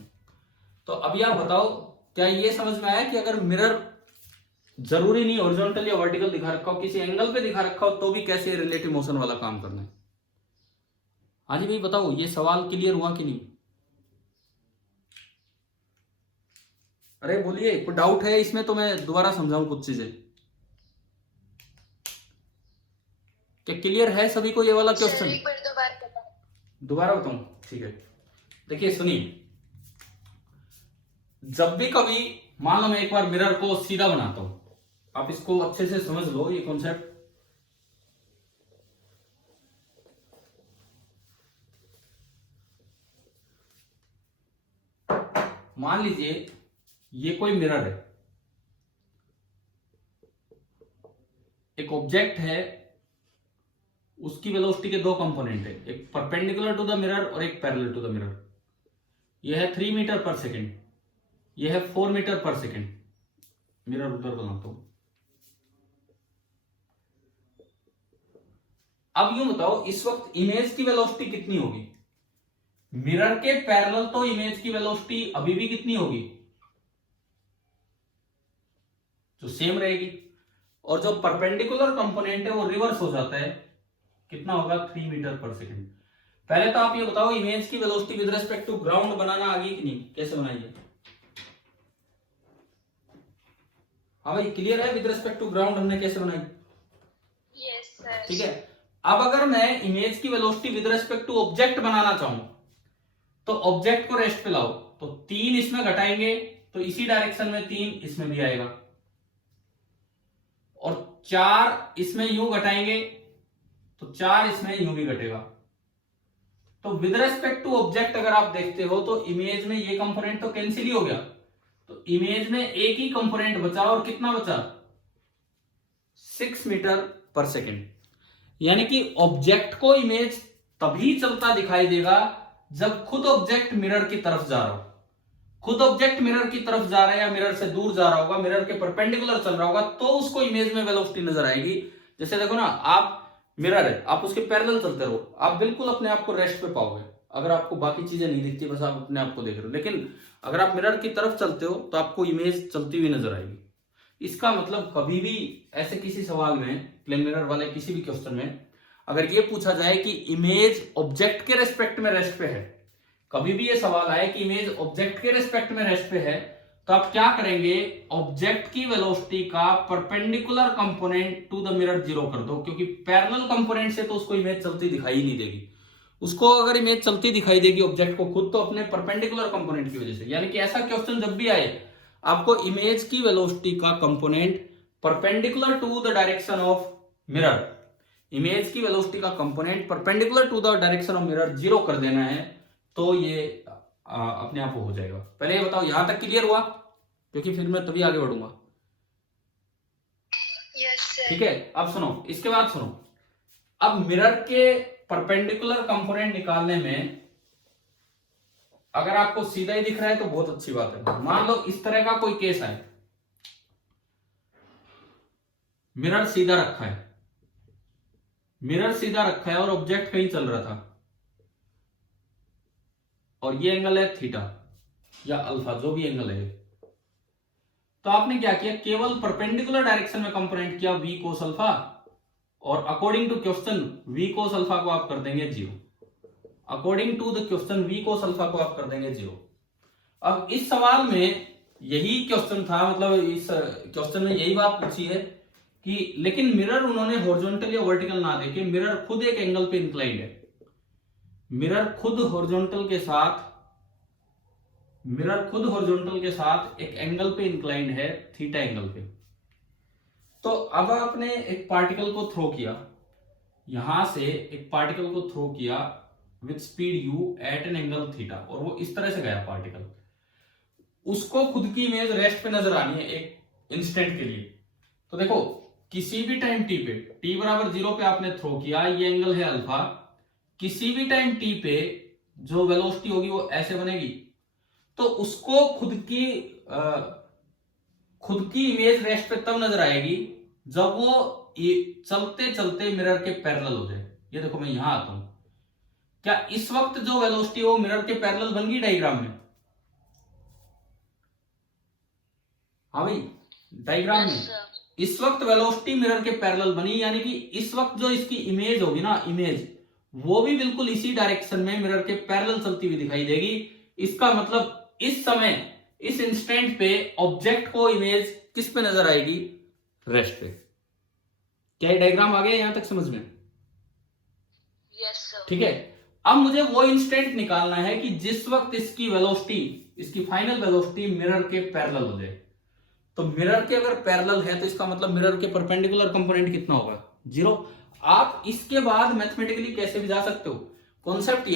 तो अभी आप बताओ क्या ये समझ में आया कि अगर मिरर जरूरी नहीं हॉरिजॉन्टल या वर्टिकल दिखा रखा हो, किसी एंगल पे दिखा रखा हो तो भी कैसे रिलेटिव मोशन वाला काम करना है। हाँ जी भाई बताओ, ये सवाल क्लियर हुआ कि नहीं? अरे बोलिए, कोई डाउट है इसमें तो मैं दोबारा समझाऊं कुछ चीजें। क्या क्लियर है सभी को ये वाला क्वेश्चन? एक बार दोबारा बताओ। दोबारा बताऊं? ठीक है, देखिए सुनिए, जब भी कभी मान लो मैं एक बार मिरर को सीधा बनाता हूं, आप इसको अच्छे से समझ लो ये कॉन्सेप्ट। मान लीजिए ये कोई मिरर है, एक ऑब्जेक्ट है, उसकी वेलोसिटी के दो कंपोनेंट है, एक परपेंडिकुलर टू द मिरर और एक पैरेलल टू द मिरर। यह है 3 मीटर पर सेकेंड, यह है 4 मीटर पर सेकेंड। मिरर उधर बनाता हूं। अब यूं बताओ इस वक्त इमेज की वेलोसिटी कितनी होगी? मिरर के पैरेलल तो इमेज की वेलोसिटी अभी भी कितनी होगी? जो सेम रहेगी। और जो परपेंडिकुलर कंपोनेंट है वो रिवर्स हो जाता है, कितना होगा? 3 मीटर पर सेकेंड। पहले तो आप ये बताओ इमेज की velocity with respect to ground बनाना आ गई कि नहीं? कैसे बनाइए? हाँ भाई, क्लियर है? विद रिस्पेक्ट टू ग्राउंड हमने कैसे बनाई? Yes sir. ठीक है। अब अगर मैं इमेज की velocity with respect to object बनाना चाहूं तो ऑब्जेक्ट को रेस्ट पे लाओ, तो 3 इसमें घटाएंगे तो इसी डायरेक्शन में 3 इसमें भी आएगा, और 4 इसमें यूं घटाएंगे तो 4 इसमें यूं भी घटेगा। तो विद रेस्पेक्ट टू ऑब्जेक्ट अगर आप देखते हो तो इमेज में ये कंपोनेंट तो कैंसिल ही हो गया, तो इमेज में एक ही कंपोनेंट बचा, और कितना बचा? 6 मीटर पर सेकेंड। यानी कि ऑब्जेक्ट को इमेज तभी चलता दिखाई देगा जब खुद ऑब्जेक्ट मिरर की तरफ जा रहा हो। खुद ऑब्जेक्ट मिरर की तरफ जा रहा है या मिरर से दूर जा रहा होगा, मिरर के परपेंडिकुलर चल रहा होगा, तो उसको इमेज में वेलोसिटी नजर आएगी। जैसे देखो ना, आप मिरर है, आप उसके पैरेलल चलते रहो, आप बिल्कुल अपने आप को रेस्ट पे पाओगे अगर आपको बाकी चीजें नहीं दिखती, बस आप अपने आप को देख रहे हो। लेकिन अगर आप मिरर की तरफ चलते हो तो आपको इमेज चलती हुई नजर आएगी। इसका मतलब कभी भी ऐसे किसी सवाल में, प्लेन मिरर वाले किसी भी क्वेश्चन में, अगर ये पूछा जाए कि इमेज ऑब्जेक्ट के रेस्पेक्ट में रेस्ट पे है, कभी भी ये सवाल आए कि इमेज ऑब्जेक्ट के रेस्पेक्ट में रेस्ट पे है, तो आप क्या करेंगे? ऑब्जेक्ट की वेलोसिटी का perpendicular component to the mirror 0 कर दो, क्योंकि पैरेलल कंपोनेंट से तो उसको इमेज चलती दिखाई ही नहीं देगी। उसको अगर इमेज चलती दिखाई देगी ऑब्जेक्ट को खुद, तो अपने परपेंडिकुलर कंपोनेंट की वजह से। यानी कि ऐसा क्वेश्चन जब भी आए, आपको इमेज की वेलोसिटी का component perpendicular to the direction of mirror, image की वेलोसिटी का component perpendicular to the direction of mirror 0 कर देना है, तो ये अपने आप हो जाएगा। पहले ये बताओ यहां तक क्लियर हुआ? क्योंकि फिर मैं तभी आगे बढ़ूंगा। Yes sir. ठीक है, अब सुनो, इसके बाद सुनो। अब मिरर के परपेंडिकुलर कंपोनेंट निकालने में अगर आपको सीधा ही दिख रहा है तो बहुत अच्छी बात है। मान लो इस तरह का कोई केस है, मिरर सीधा रखा है, मिरर सीधा रखा है और ऑब्जेक्ट कहीं चल रहा था, और ये एंगल है थीटा या अल्फा, जो भी एंगल है। तो आपने क्या किया? केवल परपेंडिकुलर डायरेक्शन में कंपोनेंट किया v cos अल्फा, और according to question v cos alpha को आप कर देंगे 0। According to the question v cos alpha को आप कर देंगे 0। अब इस सवाल में यही क्वेश्चन था, मतलब इस क्वेश्चन में यही बात पूछी है कि लेकिन मिरर उन्होंने हॉरिजॉन्टल या वर्टिकल ना देके, मिरर खुद एक एंगल पे इंक्लाइंड है, मिरर खुद हॉरिजॉन्टल के साथ एक एंगल पे इंक्लाइंड है, थीटा एंगल पे। तो अब आपने एक पार्टिकल को थ्रो किया, यहां से एक पार्टिकल को थ्रो किया with speed u at an angle theta, और वो इस तरह से गया पार्टिकल। उसको खुद की इमेज रेस्ट पे नजर आनी है एक इंस्टेंट के लिए। तो देखो, किसी भी टाइम t पे, t बराबर 0 पे आपने थ्रो किया, ये एंगल है अल्फा, किसी भी टाइम t पे जो वेलोसिटी होगी वो ऐसे बनेगी, तो उसको खुद की इमेज रेस्ट पे तब नजर आएगी जब वो चलते चलते मिरर के पैरेलल हो जाए। ये देखो, मैं यहां आता हूं, क्या इस वक्त जो वेलोसिटी वो मिरर के पैरेलल बन गई डायग्राम में? हाँ भाई, डायग्राम में इस वक्त वेलोसिटी मिरर के पैरेलल बनी, यानी कि इस वक्त जो इसकी इमेज होगी ना, इमेज वो भी बिल्कुल इसी डायरेक्शन में मिरर के पैरेलल चलती हुई दिखाई देगी। इसका मतलब इस समय, इस इंस्टेंट पे ऑब्जेक्ट को इमेज किस पे नजर आएगी? रेस्ट पे। क्या ये डायग्राम आ गया यहां तक समझ में? Yes sir. ठीक है। अब मुझे वो इंस्टेंट निकालना है कि जिस वक्त इसकी वेलोसिटी, इसकी फाइनल वेलोसिटी मिरर के पैरेलल हो जाए। तो मिरर के अगर पैरेलल है तो इसका मतलब मिरर के परपेंडिकुलर कंपोनेंट कितना होगा? 0। आप इसके बाद मैथमेटिकली कैसे भी जा सकते हो। कॉन्सेप्ट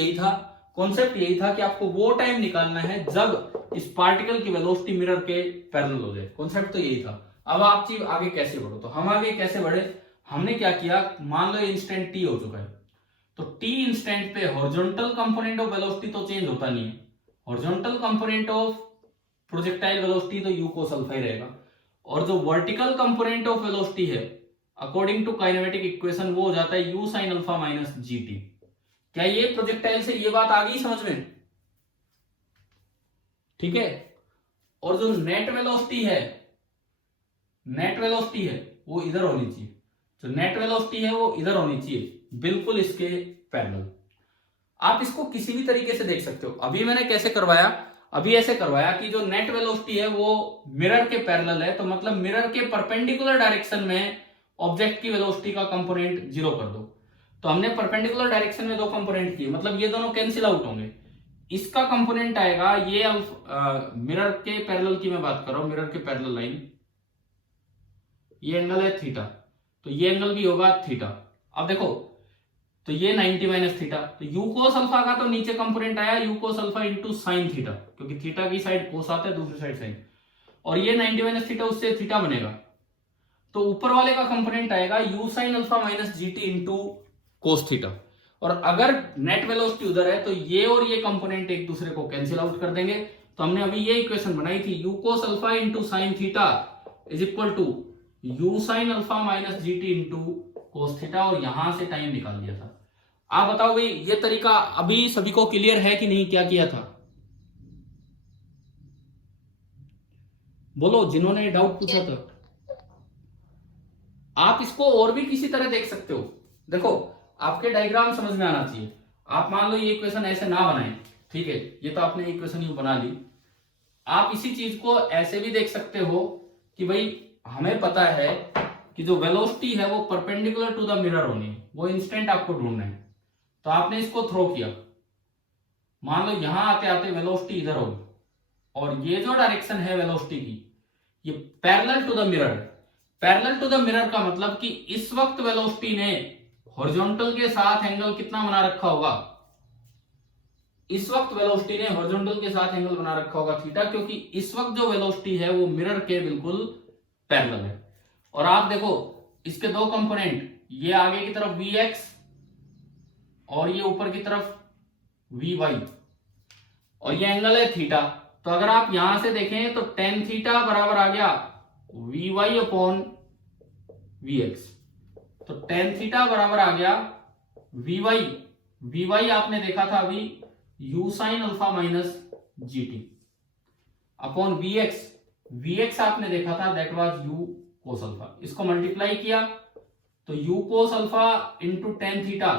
यही था कि आपको वो टाइम निकालना है जब इस पार्टिकल की वेलोसिटी मिरर के पैरेलल हो जाए। कॉन्सेप्ट तो यही था। अब आप चीज आगे कैसे बढ़ो, तो हम आगे कैसे बढ़े, हमने क्या किया, मान लो इंस्टेंट t हो चुका है, तो t इंस्टेंट पे हॉरिजॉन्टल कंपोनेंट ऑफ वेलोसिटी तो चेंज होता नहीं है, horizontal component of projectile velocity तो u cos अल्फा ही रहेगा, और जो वर्टिकल कंपोनेंट ऑफ वेलोसिटी है अकॉर्डिंग टू काइनेमेटिक इक्वेशन वो हो जाता है u sin alpha minus gt। क्या ये प्रोजेक्टाइल से ये बात आ गई समझ में? ठीक है। और जो नेट वेलोसिटी है वो इधर होनी चाहिए, जो नेट वेलोसिटी है वो इधर होनी चाहिए, बिल्कुल इसके पैरेलल। आप इसको किसी भी तरीके से देख सकते हो। अभी मैंने कैसे करवाया, अभी ऐसे करवाया कि जो नेट वेलोसिटी है वो मिरर के पैरेलल है, तो मतलब मिरर के परपेंडिकुलर डायरेक्शन में ऑब्जेक्ट की वेलोसिटी का कंपोनेंट जीरो कर दो। तो हमने परपेंडिकुलर डायरेक्शन में दो कंपोनेंट किए, मतलब ये दोनों कैंसिल आउट होंगे। इसका कंपोनेंट आएगा ये मिरर के पैरेलल की मैं बात कर रहा हूं, मिरर के पैरेलल लाइन, ये एंगल है थीटा, तो ये एंगल भी होगा थीटा। अब देखो तो ये 90 माइनस थीटा, तो u cos अल्फा का तो नीचे कंपोनेंट आया u cos alpha into sine theta, क्योंकि थीटा की साइड कोस आता है, दूसरी साइड साइन, और ये 90 माइनस थीटा उससे थीटा बनेगा, तो ऊपर वाले का कंपोनेंट आएगा u sin alpha minus g t into cos theta. और अगर नेट वेलोसिटी उधर है तो ये और ये कंपोनेंट एक दूसरे को कैंसिल आउट कर देंगे। तो हमने अभी ये इक्वेशन बनाई थी u cos alpha into sine theta is equal to u sin alpha minus g t into cos theta, और यहां से टाइम निकाल लिया था। आप बताओ भाई ये तरीका अभी सभी को क्लियर है कि नहीं, क्या किया था? बोलो जिन्होंने डाउट पूछा था। आप इसको और भी किसी तरह देख सकते हो। देखो आपके डायग्राम समझ में आना चाहिए। आप मान लो ये इक्वेशन ऐसे ना बनाएं, ठीक है, ये तो आपने इक्वेशन यूं बना ली। आप इसी चीज को ऐसे भी देख सकते हो कि भाई हमें पता है कि जो वेलोसिटी है वो परपेंडिकुलर टू द मिरर होनी है, वो इंस्टेंट आपको ढूंढना है। तो आपने इसको थ्रो किया, मान लो यहां आते आते वेलोसिटी इधर होगी, और ये जो डायरेक्शन है वेलोसिटी की ये parallel to the mirror. Parallel to the mirror का मतलब कि इस वक्त वेलोसिटी ने हॉरिजॉन्टल के साथ एंगल कितना बना रखा होगा, इस वक्त वेलोसिटी ने हॉरिजॉन्टल के साथ एंगल बना रखा होगा थीटा, क्योंकि इस वक्त जो वेलोसिटी है वो मिरर के बिल्कुल पैरेलल है। और आप देखो इसके दो कंपोनेंट, ये आगे की तरफ vx और ये ऊपर की तरफ vy, और ये एंगल है थीटा। तो अगर आप यहां से देखें तो टेन थीटा बराबर आ गया vy अपॉन vx, तो टेन थीटा बराबर आ गया vy आपने देखा था अभी u sin alpha minus g t upon vx आपने देखा था that was u cos alpha. इसको मल्टीप्लाई किया तो u cos alpha into tan theta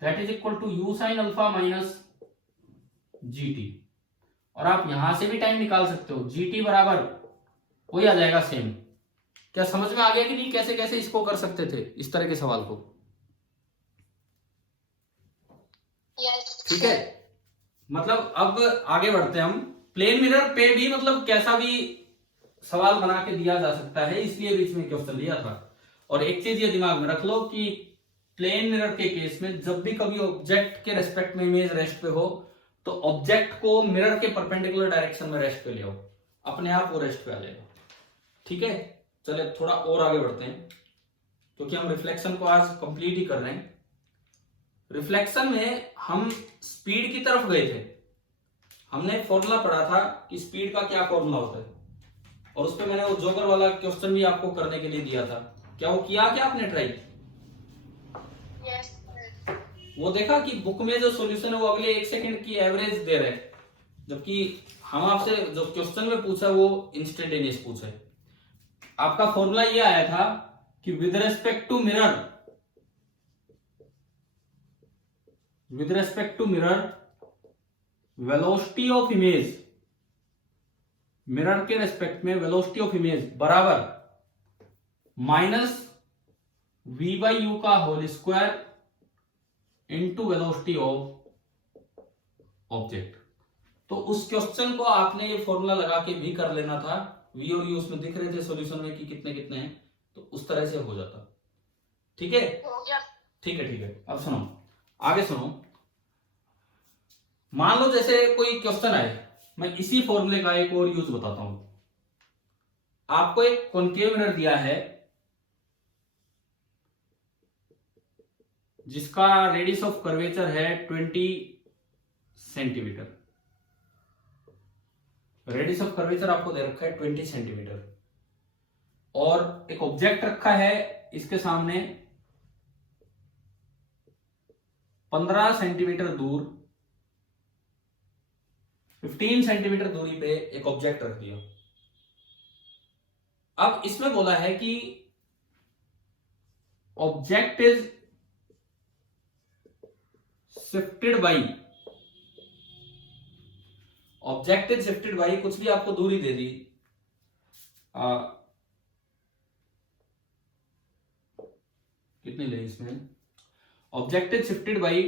that is equal to u sin alpha minus g t. और आप यहां से भी टाइम निकाल सकते हो, जी टी बराबर वही आ जाएगा सेम। क्या समझ में आ गया कि नहीं, कैसे कैसे इसको कर सकते थे इस तरह के सवाल को? ठीक है, मतलब अब आगे बढ़ते हैं हम। प्लेन मिरर पे भी मतलब कैसा भी सवाल बना के दिया जा सकता है, इसलिए बीच में क्वेश्चन लिया था। और एक चीज ये दिमाग में रख लो कि प्लेन मिरर के केस में जब भी कभी ऑब्जेक्ट के रेस्पेक्ट में इमेज रेस्ट पे हो तो ऑब्जेक्ट को मिरर के परपेंडिकुलर डायरेक्शन में रेस्ट पे ले आओ, अपने आप वो रेस्ट पे आ जाएगा। ठीक है, चले थोड़ा और आगे बढ़ते हैं, क्योंकि हम रिफ्लेक्शन को आज कंप्लीट ही कर रहे हैं। रिफ्लेक्शन में हम स्पीड की तरफ गए थे, हमने फॉर्मूला पढ़ा था कि स्पीड का क्या फॉर्मूला होता है, और उस पर मैंने वो जोकर वाला क्वेश्चन भी आपको करने के लिए दिया था। क्या वो किया, क्या आपने ट्राई? Yes, sir. वो देखा कि बुक में जो सॉल्यूशन है वो अगले 1 सेकंड की एवरेज दे रहे हैं, जबकि हम आपसे जो क्वेश्चन में पूछा वो इंस्टेंटेनियस पूछा है। आपका फॉर्मूला ये आया था कि with respect to mirror velocity of image, mirror के रेस्पेक्ट में वेलोसिटी ऑफ इमेज बराबर माइनस v बाई यू का whole square into velocity of object. तो उस क्वेश्चन को आपने ये फॉर्मूला लगा के भी कर लेना था, v और u उसमें दिख रहे थे सॉल्यूशन में कि कितने कितने हैं, तो उस तरह से हो जाता। ठीक है, हो गया। ठीक है, ठीक है। अब सुनो, आगे सुनो। मान लो जैसे कोई क्वेश्चन आए, मैं इसी फॉर्मूले का एक और यूज बताता हूं। आपको एक कॉन्केव मिरर दिया है जिसका रेडियस ऑफ कर्वेचर है 20 सेंटीमीटर। रेडियस ऑफ कर्वेचर आपको दे रखा है 20 सेंटीमीटर, और एक ऑब्जेक्ट रखा है इसके सामने 15 सेंटीमीटर दूर, 15 सेंटीमीटर दूरी पे एक ऑब्जेक्ट रख दिया। अब इसमें बोला है कि object is shifted by, object is shifted by, कुछ भी आपको दूरी दे दी, कितनी ले इसमें, ऑब्जेक्ट इज शिफ्टेड बाई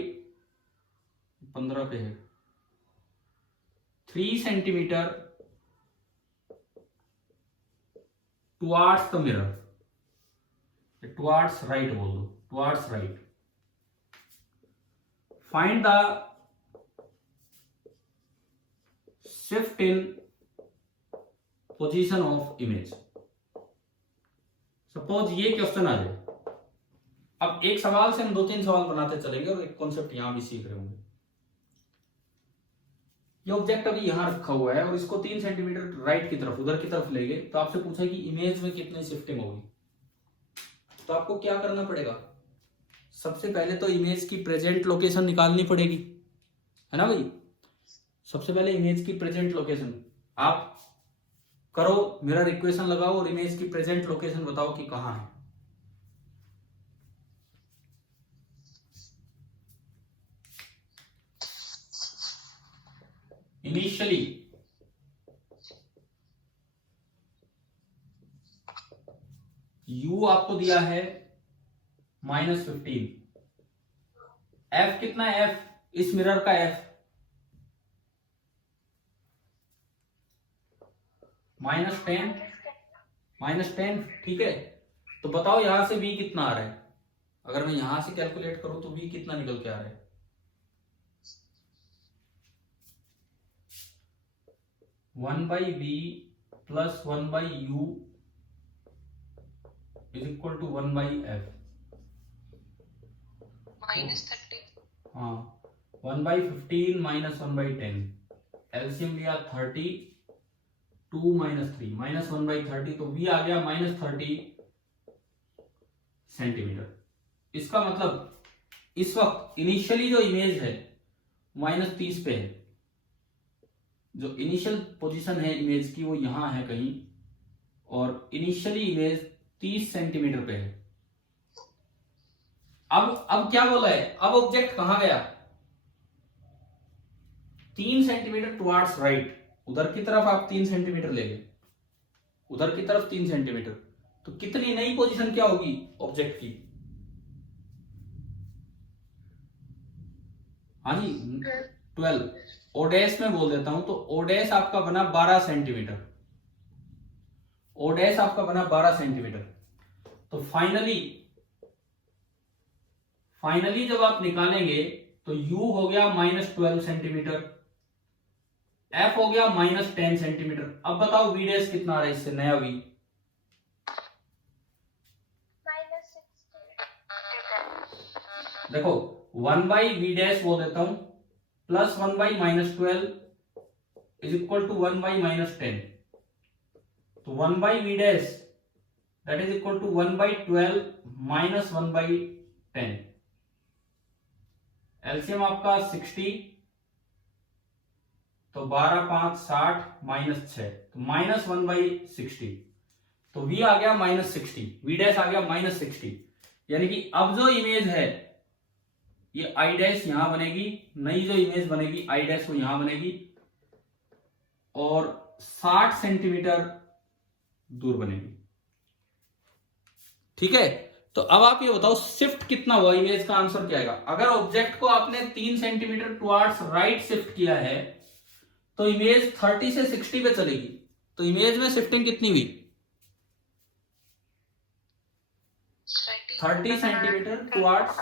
15 पे है 3 centimetre towards the mirror, towards right बोल दो, towards right. Find the shift in position of image. Suppose ये क्वेश्चन आ जाए, अब एक सवाल से हम 2-3 सवाल बनाते चलेंगे और एक कॉन्सेप्ट यहां भी सीख रहे होंगे। ये ऑब्जेक्ट अभी यहां रखा हुआ है और इसको 3 सेंटीमीटर राइट की तरफ, उधर की तरफ ले गए, तो आपसे पूछा कि इमेज में कितनी शिफ्टिंग होगी। तो आपको क्या करना पड़ेगा, सबसे पहले तो इमेज की प्रेजेंट लोकेशन निकालनी पड़ेगी, है ना भाई। सबसे पहले इमेज की प्रेजेंट लोकेशन आप करो, मिरर इक्वेशन लगाओ और इमेज की प्रेजेंट लोकेशन बताओ कि कहां है। इनिशियली u आपको दिया है -15, f कितना है, f इस मिरर का f -10, ठीक है। तो बताओ यहां से v कितना आ रहा है, अगर मैं यहां से कैलकुलेट करूं तो v कितना निकल के आ रहा है, 1/v plus 1/u is equal to 1/f। -30। हाँ, 1/15 माइनस 1/10, एलसीएम लिया 30, 2 माइनस 3, -1/30, तो v आ गया -30 सेंटीमीटर। इसका मतलब इस वक्त इनिशियली जो इमेज है -30 पे है, जो इनिशियल पोजीशन है इमेज की वो यहां है कहीं, और इनिशियली इमेज 30 सेंटीमीटर पे है। अब क्या बोला है, अब ऑब्जेक्ट कहां गया, 3 सेंटीमीटर टुवार्ड्स राइट, उधर की तरफ आप 3 सेंटीमीटर ले गए, उधर की तरफ 3 सेंटीमीटर, तो कितनी नई पोजीशन क्या होगी ऑब्जेक्ट की, हाँ जी 12। ओडेस में बोल देता हूं, तो ओडेस आपका बना 12 सेंटीमीटर, ओडेस आपका बना 12 सेंटीमीटर। तो फाइनली जब आप निकालेंगे तो u हो गया -12 सेंटीमीटर, f हो गया -10 सेंटीमीटर। अब बताओ v डैश कितना आ रहा है इससे, नया v -60। देखो 1/v डैश बोल देता हूं, प्लस 1/-12 इज इक्वल टू 1/-10, तो 1/v dash that is equal to 1/12 minus 1/10। LCM आपका 60, तो 12 5 60 -6, तो -1/60, तो v आ गया -60, v डैश आ गया -60। यानी कि अब जो इमेज है ये आई डैश यहां बनेगी, नई जो इमेज बनेगी आई डैश वो यहां बनेगी, और 60 सेंटीमीटर दूर बनेगी, ठीक है। तो अब आप ये बताओ शिफ्ट कितना हुआ, इमेज का आंसर क्या आएगा। अगर ऑब्जेक्ट को आपने 3 सेंटीमीटर टुवार्ड्स राइट शिफ्ट किया है तो इमेज 30 से 60 पे चलेगी, तो इमेज में शिफ्टिंग कितनी हुई, 30 सेंटीमीटर टुवार्ड्स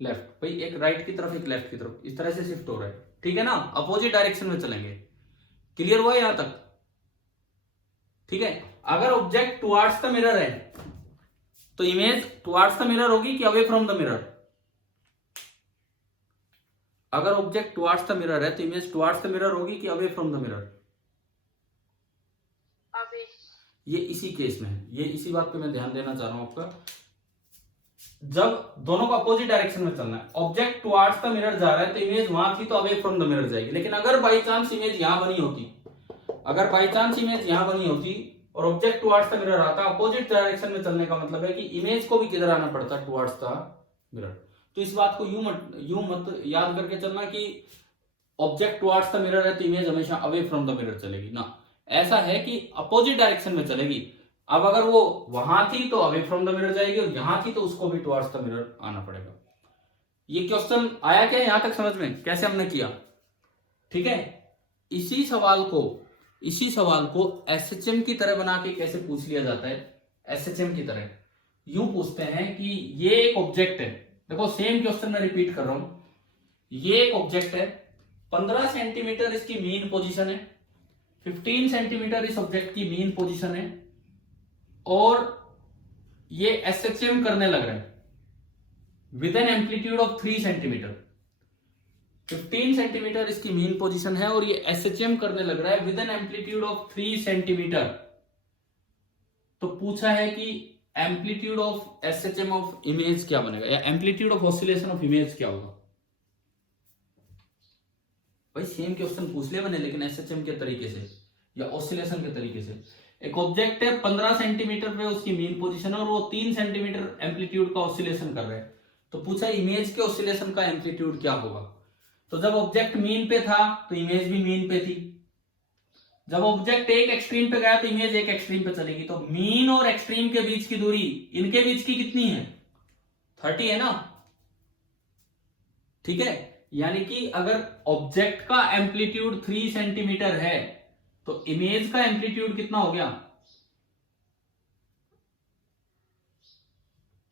लेफ्ट। भाई एक राइट की तरफ एक लेफ्ट की तरफ, इस तरह से शिफ्ट हो रहा है, ठीक है ना, अपोजिट डायरेक्शन में चलेंगे। क्लियर हुआ यहां तक, ठीक है। अगर ऑब्जेक्ट टुवार्ड्स द मिरर है तो इमेज टुवार्ड्स द मिरर होगी कि अवे फ्रॉम द मिरर, अगर ऑब्जेक्ट टुवर्ड्स द मिरर है तो इमेज टुवर्ड्स द मिरर होगी कि away from the mirror? Away. ये इसी केस में है, ये इसी बात पे मैं ध्यान देना चाह रहा हूं आपका। जब दोनों को अपोजिट डायरेक्शन में चलना है, ऑब्जेक्ट टुवर्ड्स द मिरर जा रहा है तो इमेज वहां थी तो अवे फ्रॉम द मिरर जाएगी। लेकिन अगर बाई चांस इमेज यहां बनी होती, अगर बाई चांस इमेज यहां बनी होती और ऑब्जेक्ट टुवर्ड्स द मिरर आता, अपोजिट डायरेक्शन में चलने का मतलब है कि इमेज को भी किधर आना पड़ता है? Towards the mirror. तो इस बात को यूं मत याद करके चलना कि ऑब्जेक्ट टुवर्ड्स द मिरर है तो इमेज हमेशा अवे फ्रॉम द मिरर चलेगी ना। ऐसा है कि अपोजिट डायरेक्शन में चलेगी। अब अगर वो वहां थी तो अवे फ्रॉम द मिरर जाएगी और यहां थी तो उसको भी टुवर्ड्स द मिरर आना पड़ेगा। ये क्वेश्चन आया क्या यहां तक समझ में, कैसे हमने किया? ठीक है। इसी सवाल को एसएचएम की तरह बना के कैसे पूछ लिया जाता है? एसएचएम की तरह यूं पूछते हैं कि ये एक ऑब्जेक्ट है, देखो सेम क्वेश्चन मैं रिपीट कर रहा हूं। ये एक ऑब्जेक्ट है, 15 सेंटीमीटर इसकी मीन पोजीशन है, 15 सेंटीमीटर इस ऑब्जेक्ट की मीन पोजीशन है, और ये एसएचएम करने लग रहा है with an amplitude of 3 centimetre. 15 centimetre इसकी मीन पोजीशन है और ये एसएचएम करने लग रहा है with an amplitude of 3 centimetre. तो पूछा है कि amplitude of SHM of image क्या बनेगा, या amplitude of oscillation of image क्या होगा? भाई सेम क्वेश्चन पूछ लिया मैंने, लेकिन एसएचएम के तरीके से या ऑसिलेशन के तरीके से। एक ऑब्जेक्ट है, 15 सेंटीमीटर पे उसकी मीन पोजीशन है और वो 3 सेंटीमीटर एम्पलीट्यूड का ऑसिलेशन कर रहा है। तो पूछा इमेज के ऑसिलेशन का एम्पलीट्यूड क्या होगा? तो जब ऑब्जेक्ट मीन पे था तो इमेज भी मीन पे थी, जब ऑब्जेक्ट एक एक्सट्रीम पे गया तो इमेज एक एक्सट्रीम पे चलेगी। तो मीन और एक्सट्रीम के बीच की दूरी, इनके बीच की कितनी है? 30 है ना। ठीक है, यानी कि अगर ऑब्जेक्ट का एम्पलीट्यूड 3 सेंटीमीटर है तो इमेज का एम्पलीट्यूड कितना हो गया?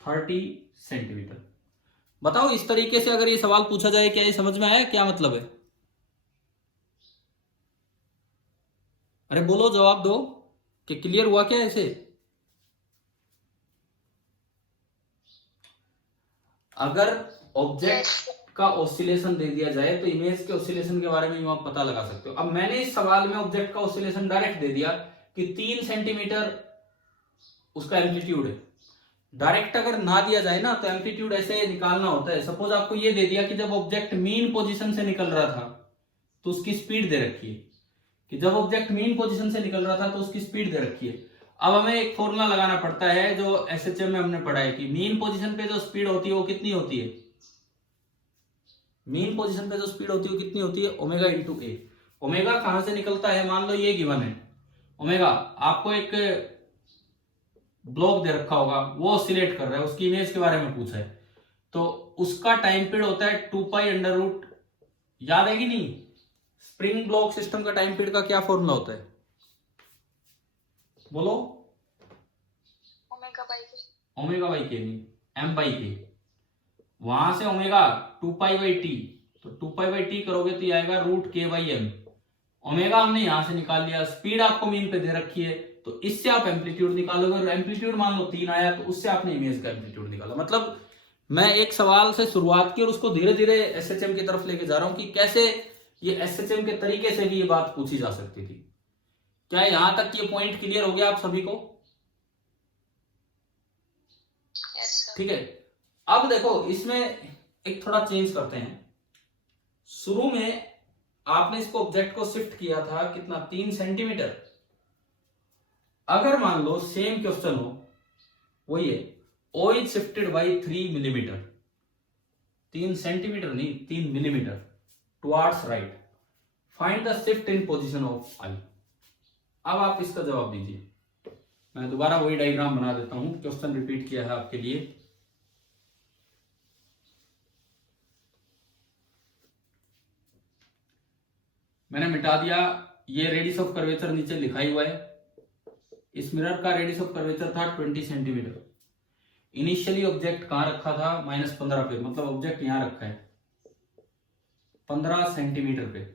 30 सेंटीमीटर। बताओ इस तरीके से अगर ये सवाल पूछा जाए, क्या ये समझ में आया क्या मतलब है? अरे बोलो, जवाब दो कि क्लियर हुआ क्या ऐसे? अगर ऑब्जेक्ट का ऑसिलेशन दे दिया जाए तो इमेज के ऑसिलेशन के बारे में आप पता लगा सकते हो। अब मैंने इस सवाल में ऑब्जेक्ट का ऑसिलेशन डायरेक्ट दे दिया कि 3 सेंटीमीटर उसका एम्पलीट्यूड है। डायरेक्ट अगर ना दिया जाए ना तो एम्पलीट्यूड ऐसे निकालना होता है। सपोज आपको ये दे दिया कि जब ऑब्जेक्ट मीन पोजीशन से निकल रहा था तो उसकी स्पीड दे रखी है, कि जब ऑब्जेक्ट मीन पोजीशन से निकल रहा था तो उसकी स्पीड दे रखी है। अब हमें एक फॉर्मूला लगाना पड़ता है जो एसएचएम में हमने पढ़ा है कि मीन पोजीशन पे जो स्पीड होती है वो कितनी होती है? मीन पोजीशन पे जो स्पीड होती है वो कितनी होती है? ओमेगा इंटू ए। ओमेगा कहां से निकलता है? मान लो ये गिवन है ओमेगा, आपको एक ब्लॉक दे रखा होगा, वो ऑसिलेट कर रहा है, उसकी इमेज के बारे में पूछा है, तो उसका टाइम पीरियड होता है 2π√, याद है कि नहीं? स्प्रिंग ब्लॉक सिस्टम का टाइम पीरियड का क्या फॉर्मूला होता है? बोलो। ओमेगा बाई के। ओमेगा बाई के नहीं, एम बाई के। वहां से ओमेगा 2π/t, तो 2π/t करोगे तो ये आएगा √k/m। ओमेगा हमने यहां से निकाल लिया, स्पीड आपको मीन पे दे रखी है तो इससे आप एम्पलीट्यूड निकालोगे, और एम्पलीट्यूड मान लो 3 आया तो उससे आपने इमेज का एम्पलीट्यूड निकाला। मतलब मैं एक सवाल से शुरुआत की और उसको धीरे धीरे एसएचएम की तरफ लेके जा रहा हूं कि कैसे ये एसएचएम के तरीके से भी ये बात पूछी जा सकती थी। क्या यहां तक ये पॉइंट क्लियर हो गया आप सभी को? Yes sir. ठीक है। अब देखो इसमें एक थोड़ा चेंज करते हैं। शुरू में आपने इसको ऑब्जेक्ट को शिफ्ट किया था कितना? 3 सेंटीमीटर। अगर मान लो सेम क्वेश्चन हो, वही है, O is shifted by 3 millimetre, 3 centimetre नहीं 3 millimetre towards right, find the shift in position of I। अब आप इसका जवाब दीजिए। मैं दोबारा वही डायग्राम बना देता हूं, क्वेश्चन रिपीट किया है आपके लिए। मैंने मिटा दिया, ये रेडियस ऑफ कर्वेचर नीचे लिखा ही हुआ है। इस मिरर का रेडियस ऑफ कर्वेचर था 20 सेंटीमीटर। इनिशियली ऑब्जेक्ट कहां रखा था? -15 पे, मतलब ऑब्जेक्ट यहां रखा है 15 सेंटीमीटर पे,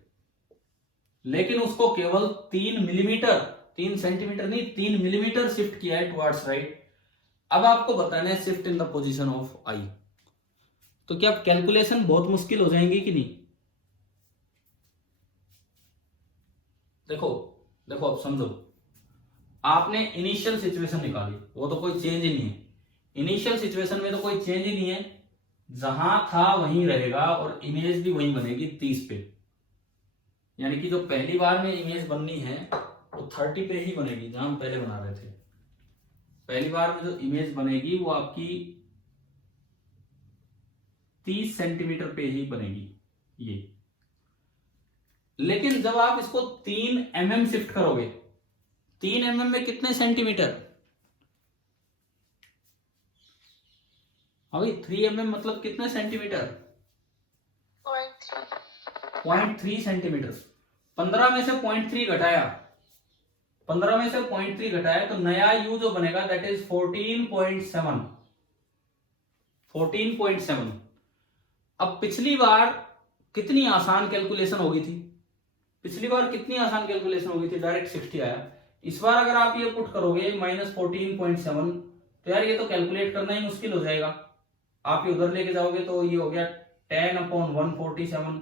लेकिन उसको केवल 3 मिलीमीटर, 3 सेंटीमीटर नहीं 3 मिलीमीटर शिफ्ट किया है टुवर्ड्स राइट। अब आपको बताना है shift in the position of I। तो क्या कैलकुलेशन बहुत मुश्किल हो जाएंगी कि नहीं? देखो देखो अब समझो, आपने इनिशियल सिचुएशन निकाली, वो तो कोई चेंज ही नहीं है। इनिशियल सिचुएशन में तो कोई चेंज ही नहीं है, जहां था वहीं रहेगा और इमेज भी वहीं बनेगी 30 पे। यानी कि जो पहली बार में इमेज बननी है वो 30 पे ही बनेगी, जहां हम पहले बना रहे थे। पहली बार में जो इमेज बनेगी वो आपकी 30 सेंटीमीटर पे ही बनेगी ये। लेकिन जब आप इसको 3 mm शिफ्ट करोगे, 3 mm में कितने सेंटीमीटर? अभी 3 mm मतलब कितने सेंटीमीटर? 0.3 सेंटीमीटर। 15 में से 0.3 घटाया, 15 में से 0.3 घटाया तो नया यू जो बनेगा दैट इज 14.7। 14.7। अब पिछली बार कितनी आसान कैलकुलेशन हो गई थी? पिछली बार कितनी आसान कैलकुलेशन हो गई थी, डायरेक्ट 60 आया। इस बार अगर आप ये पुट करोगे -14.7, तो यार ये तो कैलकुलेट करना ही मुश्किल हो जाएगा। आप ये उधर लेके जाओगे तो ये हो गया 10/147,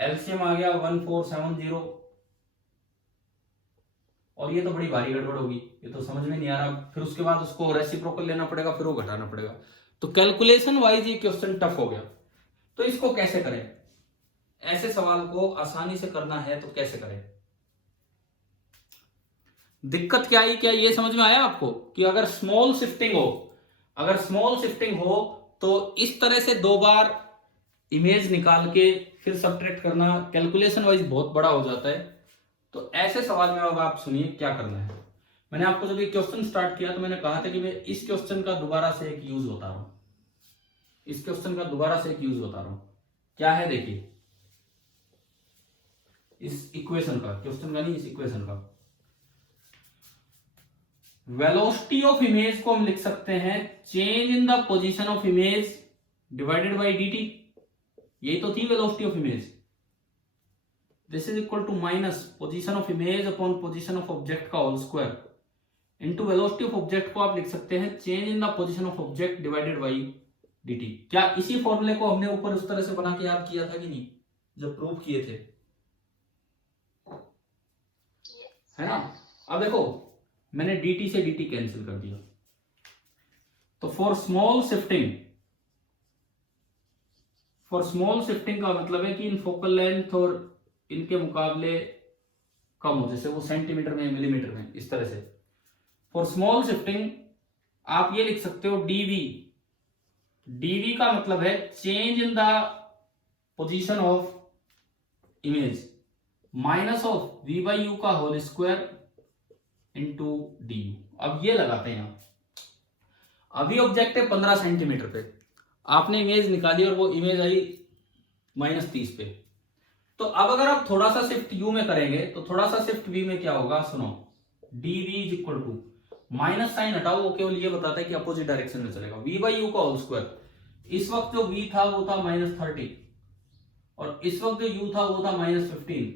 एलसीएम आ गया 1470, और ये तो बड़ी भारी गड़बड़ होगी, ये तो समझ में नहीं आ रहा। फिर उसके बाद उसको रेसिप्रोकल लेना पड़ेगा, फिर वो घटाना पड़ेगा। तो कैलकुलेशन वाइज ये क्वेश्चन टफ हो गया। तो इसको कैसे करें? ऐसे सवाल को आसानी से करना है तो कैसे करें? दिक्कत क्या आई, क्या ये समझ में आया आपको कि अगर स्मॉल शिफ्टिंग हो, अगर स्मॉल शिफ्टिंग हो तो इस तरह से 2 बार इमेज निकाल के फिर सब्ट्रैक्ट करना कैलकुलेशन वाइज बहुत बड़ा हो जाता है। तो ऐसे सवाल में अब आप सुनिए क्या करना है। मैंने आपको जब ये क्वेश्चन स्टार्ट किया तो मैंने कहा था कि मैं इस क्वेश्चन का दोबारा से एक यूज बता रहा हूं, इस क्वेश्चन का दोबारा से एक यूज बता रहा हूं। क्या है देखिए, इस इक्वेशन का, क्वेश्चन का नहीं, इस इक्वेशन का वेलोसिटी ऑफ इमेज को हम लिख सकते हैं change in the position of image divided by dt। यही तो थी velocity of image. This is equal to minus position of image upon position of object का whole square into velocity of object को आप लिख सकते हैं change in the position of object divided by dt। क्या इसी फॉर्मूले को हमने ऊपर उस तरह से बना के याद किया था कि नहीं, जब प्रूव किए थे, है ना? अब देखो मैंने dt से dt कैंसिल कर दिया, तो फॉर स्मॉल शिफ्टिंग का मतलब है कि इन फोकल लेंथ और इनके मुकाबले कम हो, जैसे वो सेंटीमीटर में, मिलीमीटर में, इस तरह से। फॉर स्मॉल शिफ्टिंग आप ये लिख सकते हो dv का मतलब है change in the position of image minus of v by u का whole square into d u. अब ये लगाते हैं आप, अभी ऑब्जेक्ट है 15 सेंटीमीटर पे, आपने इमेज निकाली और वो इमेज आई -30 पे। तो अब अगर आप थोड़ा सा शिफ्ट u में करेंगे तो थोड़ा सा शिफ्ट v में क्या होगा, सुनो, dv is equal to, minus sine हटाओ, वो केवल ये बताता है कि अपोजिट डायरेक्शन में चलेगा, v बाई यू का होल स्क्वायर। इस वक्त जो v था वो था -30 और इस वक्त जो u था वो था -15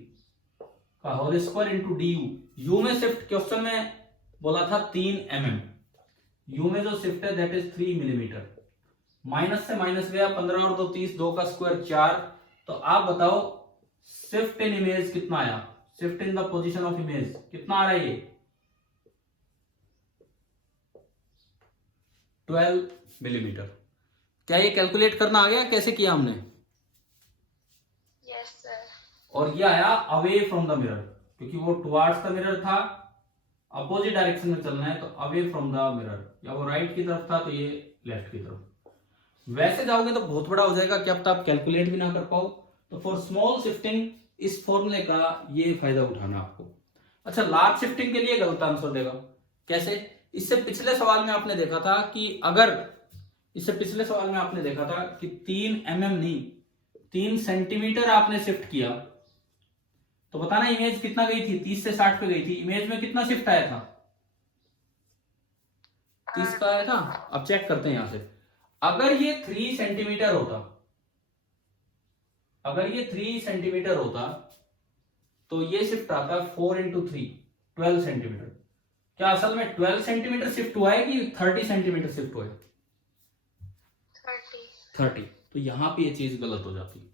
का whole square into d u. में शिफ्ट क्वेश्चन में बोला था 3 mm, यू में जो शिफ्ट है दैट इज 3 मिलीमीटर। माइनस से माइनस गया, 15 और 2 30, 2 का स्क्वायर 4। तो आप बताओ शिफ्ट इन इमेज कितना आया, shift in the position of image कितना आ रहा है? ये 12 मिलीमीटर। क्या ये कैलकुलेट करना आ गया? कैसे किया हमने? Yes, sir. और ये आया अवे फ्रॉम द मिरर, क्योंकि वो टुवार्ड्स द मिरर था, अपोजिट डायरेक्शन में चलना है तो अवे फ्रॉम द मिरर, या वो राइट की तरफ था तो ये लेफ्ट की तरफ। वैसे जाओगे तो बहुत बड़ा हो जाएगा, क्या पता आप कैलकुलेट भी ना कर पाओ। तो फॉर स्मॉल शिफ्टिंग इस फॉर्मूले का ये फायदा उठाना आपको। अच्छा, लार्ज शिफ्टिंग के लिए गलत आंसर देगा। कैसे? इससे पिछले सवाल में आपने देखा था कि अगर, इससे पिछले सवाल में आपने देखा था कि 3 mm नहीं 3 सेंटीमीटर आपने शिफ्ट किया तो बताना इमेज कितना गई थी, 30 से 60 पे गई थी। इमेज में कितना शिफ्ट आया था? 30 का आया था। अब चेक करते हैं यहां से, अगर ये 3 सेंटीमीटर होता, अगर ये 3 सेंटीमीटर होता तो ये शिफ्ट आता 4 इंटू 3, 12 सेंटीमीटर। क्या असल में 12 सेंटीमीटर शिफ्ट हुआ है कि 30 सेंटीमीटर शिफ्ट हुआ है? 30। तो यहां पे ये चीज गलत हो जाती है,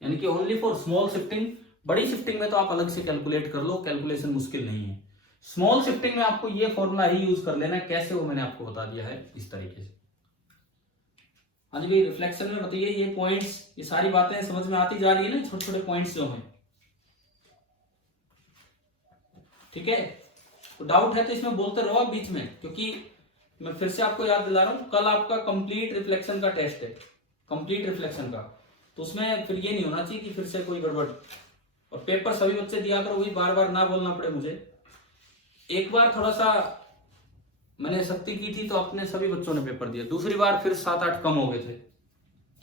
यानी कि ओनली फॉर स्मॉल शिफ्टिंग बड़ी शिफ्टिंग में तो आप अलग से कैलकुलेट कर लो, कैलकुलेशन मुश्किल नहीं है। स्मॉल शिफ्टिंग में आपको ये फॉर्मूला ही यूज कर लेना है। कैसे वो मैंने आपको बता दिया है इस तरीके से। हाँ जी भाई, रिफ्लेक्शन में बताइए ये पॉइंट्स, ये सारी बातें समझ में आती जा रही है ना, छोटे छोटे पॉइंट्स जो हैं, ठीक है। तो डाउट है तो इसमें बोलते रहो आप बीच में, क्योंकि मैं फिर से आपको याद दिला रहा हूं, कल आपका कंप्लीट रिफ्लेक्शन का टेस्ट है, कंप्लीट रिफ्लेक्शन का। तो उसमें फिर ये नहीं होना चाहिए कि फिर से कोई गड़बड़। और पेपर सभी बच्चे दिया करो, वही बार बार ना बोलना पड़े मुझे। एक बार थोड़ा सा मैंने सख्ती की थी तो अपने सभी बच्चों ने पेपर दिया, दूसरी बार फिर 7-8 कम हो गए थे।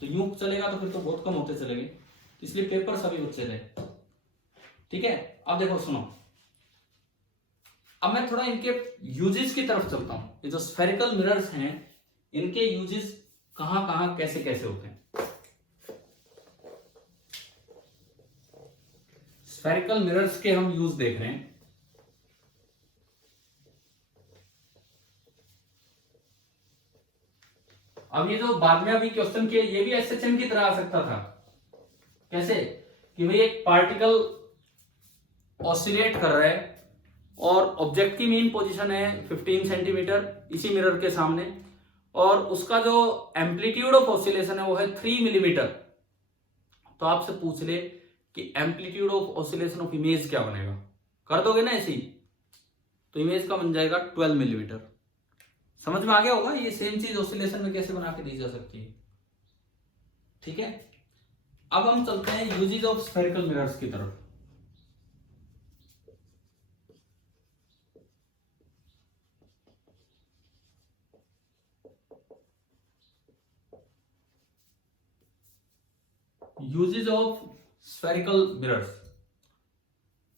तो यूं चलेगा तो फिर तो बहुत कम होते चलेंगे, तो इसलिए पेपर सभी बच्चे दें, ठीक है। अब देखो सुनो, अब मैं थोड़ा इनके यूजेस की तरफ चलता हूं। ये जो स्फेरिकल मिरर्स हैं, इनके यूजेस कहां कहां कैसे कैसे होते हैं। स्फेरिकल मिरर्स के हम यूज देख रहे हैं। अब ये जो बाद में अभी क्वेश्चन किया, ये भी एसएचएम की तरह आ सकता था। कैसे कि भाई एक पार्टिकल ऑसिलेट कर रहा है और ऑब्जेक्ट की मेन पोजीशन है 15 सेंटीमीटर इसी मिरर के सामने, और उसका जो एम्पलीट्यूड ऑफ ऑसिलेशन है वो है 3 मिलीमीटर। तो आपसे पूछ ले कि amplitude of oscillation of image क्या बनेगा, कर दोगे ना ऐसे ही, तो इमेज का बन जाएगा 12 मिलीमीटर। समझ में आ गया होगा ये सेम चीज ऑसिलेशन में कैसे बना के दी जा सकती है, ठीक है। अब हम चलते हैं यूजेस ऑफ स्फेरिकल मिरर्स की तरफ। Uses of spherical mirrors.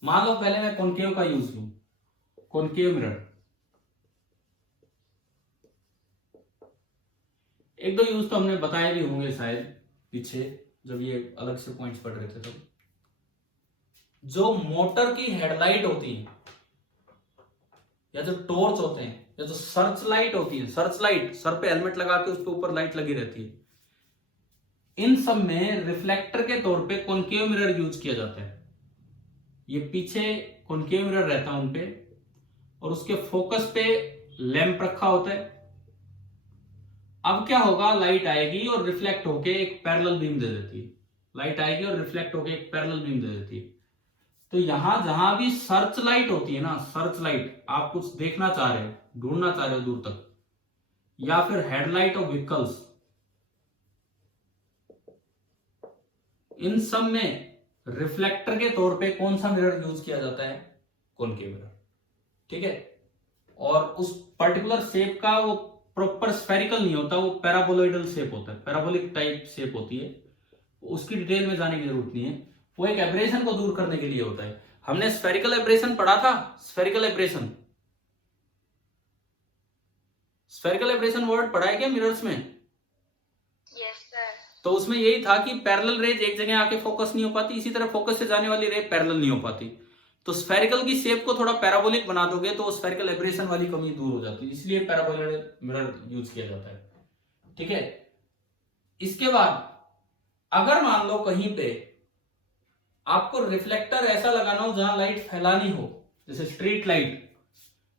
मान लो पहले मैं कॉनकेव का यूज लूं, कॉनकेव मिरर। एक दो यूज तो हमने बताए भी होंगे शायद पीछे, जब ये अलग से पॉइंट्स पढ़ रहे थे तब। जो मोटर की हेडलाइट होती है, या जो टॉर्च होते हैं, या जो सर्च लाइट होती है, सर्च लाइट सर पे हेलमेट लगा के उसके ऊपर लाइट लगी रहती है, इन सब में रिफ्लेक्टर के तौर पे कॉनकेव मिरर यूज किया जाता है। ये पीछे कॉनकेव मिरर रहता है उनपे, और उसके फोकस पे लैंप रखा होता है। अब क्या होगा, लाइट आएगी और रिफ्लेक्ट होके एक पैरेलल बीम दे देती है, लाइट आएगी और रिफ्लेक्ट होके एक पैरेलल बीम दे देती है। तो यहां जहां भी सर्च लाइट होती है ना, सर्च लाइट, आप कुछ देखना चाह रहे हो, ढूंढना चाह रहे हो दूर तक, या फिर हेडलाइट ऑफ व्हीकल्स, इन सब में रिफ्लेक्टर के तौर पे कौन सा मिरर यूज किया जाता है, कॉनकेव मिरर, ठीक है। और उस पर्टिकुलर शेप का वो प्रॉपर स्फेरिकल नहीं होता, वो पैराबोलॉइडल शेप होता है, पैराबोलिक टाइप शेप होती है। उसकी डिटेल में जाने की जरूरत नहीं है, वो एक एब्रेशन को दूर करने के लिए होता है। हमने स्फेरिकल एब्रेशन पढ़ा था, spherical aberration, spherical aberration word पढ़ा है क्या मिरर्स में? Yes sir. तो उसमें यही था कि पैरेलल रेज एक जगह आके फोकस नहीं हो पाती, इसी तरह फोकस से जाने वाली रे पैरेलल नहीं हो पाती। तो स्फेरिकल की शेप को थोड़ा पैराबोलिक बना दोगे तो स्फेरिकल एब्रेशन वाली कमी दूर हो जाती है, इसलिए पैराबोलिक मिरर यूज किया जाता है, ठीक है। इसके बाद अगर मान लो कहीं पे आपको रिफ्लेक्टर ऐसा लगाना हो जहां लाइट फैलानी हो, जैसे स्ट्रीट लाइट,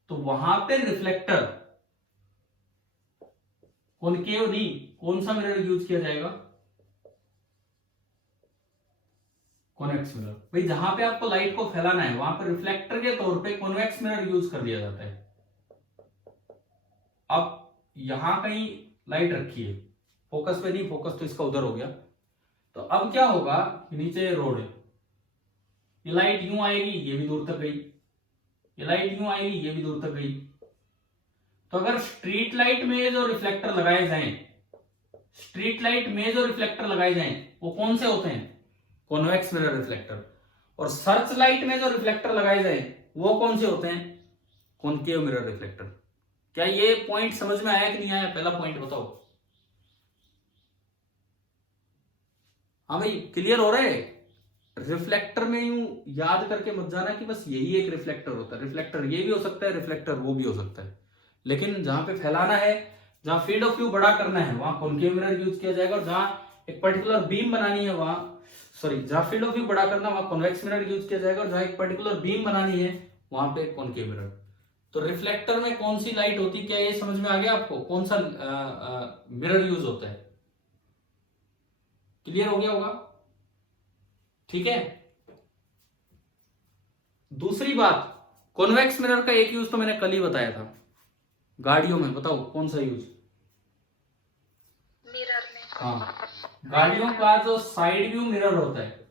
तो वहां पे रिफ्लेक्टर कॉनकेव नहीं, कौन सा मिरर यूज किया जाएगा, कॉन्वेक्स मिरर। भाई जहां पे आपको लाइट को फैलाना है वहां पर रिफ्लेक्टर के तौर पे कॉन्वेक्स मिरर यूज कर दिया जाता है। अब यहां कहीं लाइट रखी है, फोकस पे नहीं, फोकस तो इसका उधर हो गया। तो अब क्या होगा कि नीचे रोड है, ये लाइट यूं आएगी, ये भी दूर तक गई, ये लाइट यूं आएगी, ये भी दूर तक गई। तो अगर स्ट्रीट लाइट में जो रिफ्लेक्टर लगाए जाएं, स्ट्रीट लाइट में जो रिफ्लेक्टर लगाए जाएं वो कौन से होते हैं, कॉन्वेक्स मिरर रिफ्लेक्टर। और सर्च लाइट में जो रिफ्लेक्टर लगाए जाएं वो कौन से होते हैं, कॉनकेव मिरर रिफ्लेक्टर। क्या ये पॉइंट समझ में आया कि नहीं आया, पहला पॉइंट बताओ। हाँ भाई क्लियर हो रहा है। रिफ्लेक्टर में यूं याद करके मत जाना कि बस यही एक रिफ्लेक्टर होता है, रिफ्लेक्टर ये भी हो सकता है, रिफ्लेक्टर वो भी हो सकता है, लेकिन जहां पे फैलाना है, जहां फील्ड ऑफ व्यू बड़ा करना है वहां कॉनकेव मिरर यूज किया जाएगा, और जहां एक पर्टिकुलर बीम बनानी है वहां सॉरी, जहां फील्ड ऑफ व्यू बड़ा करना वहां कॉन्वेक्स मिरर यूज किया जाएगा, और जहां एक पर्टिकुलर बीम बनानी है वहां पे कॉनकेव मिरर। तो रिफ्लेक्टर में कौन सी लाइट होती है, क्या ये समझ में आ गया आपको, कौन सा मिरर यूज होता है? क्लियर हो गया होगा? ठीक है। दूसरी बात, कॉन्वेक्स मिरर का एक यूज तो मैंने कल ही बताया था गाड़ियों में, बताओ कौन सा यूज? मिरर में। हाँ, गाड़ियों का जो साइड व्यू मिरर होता है,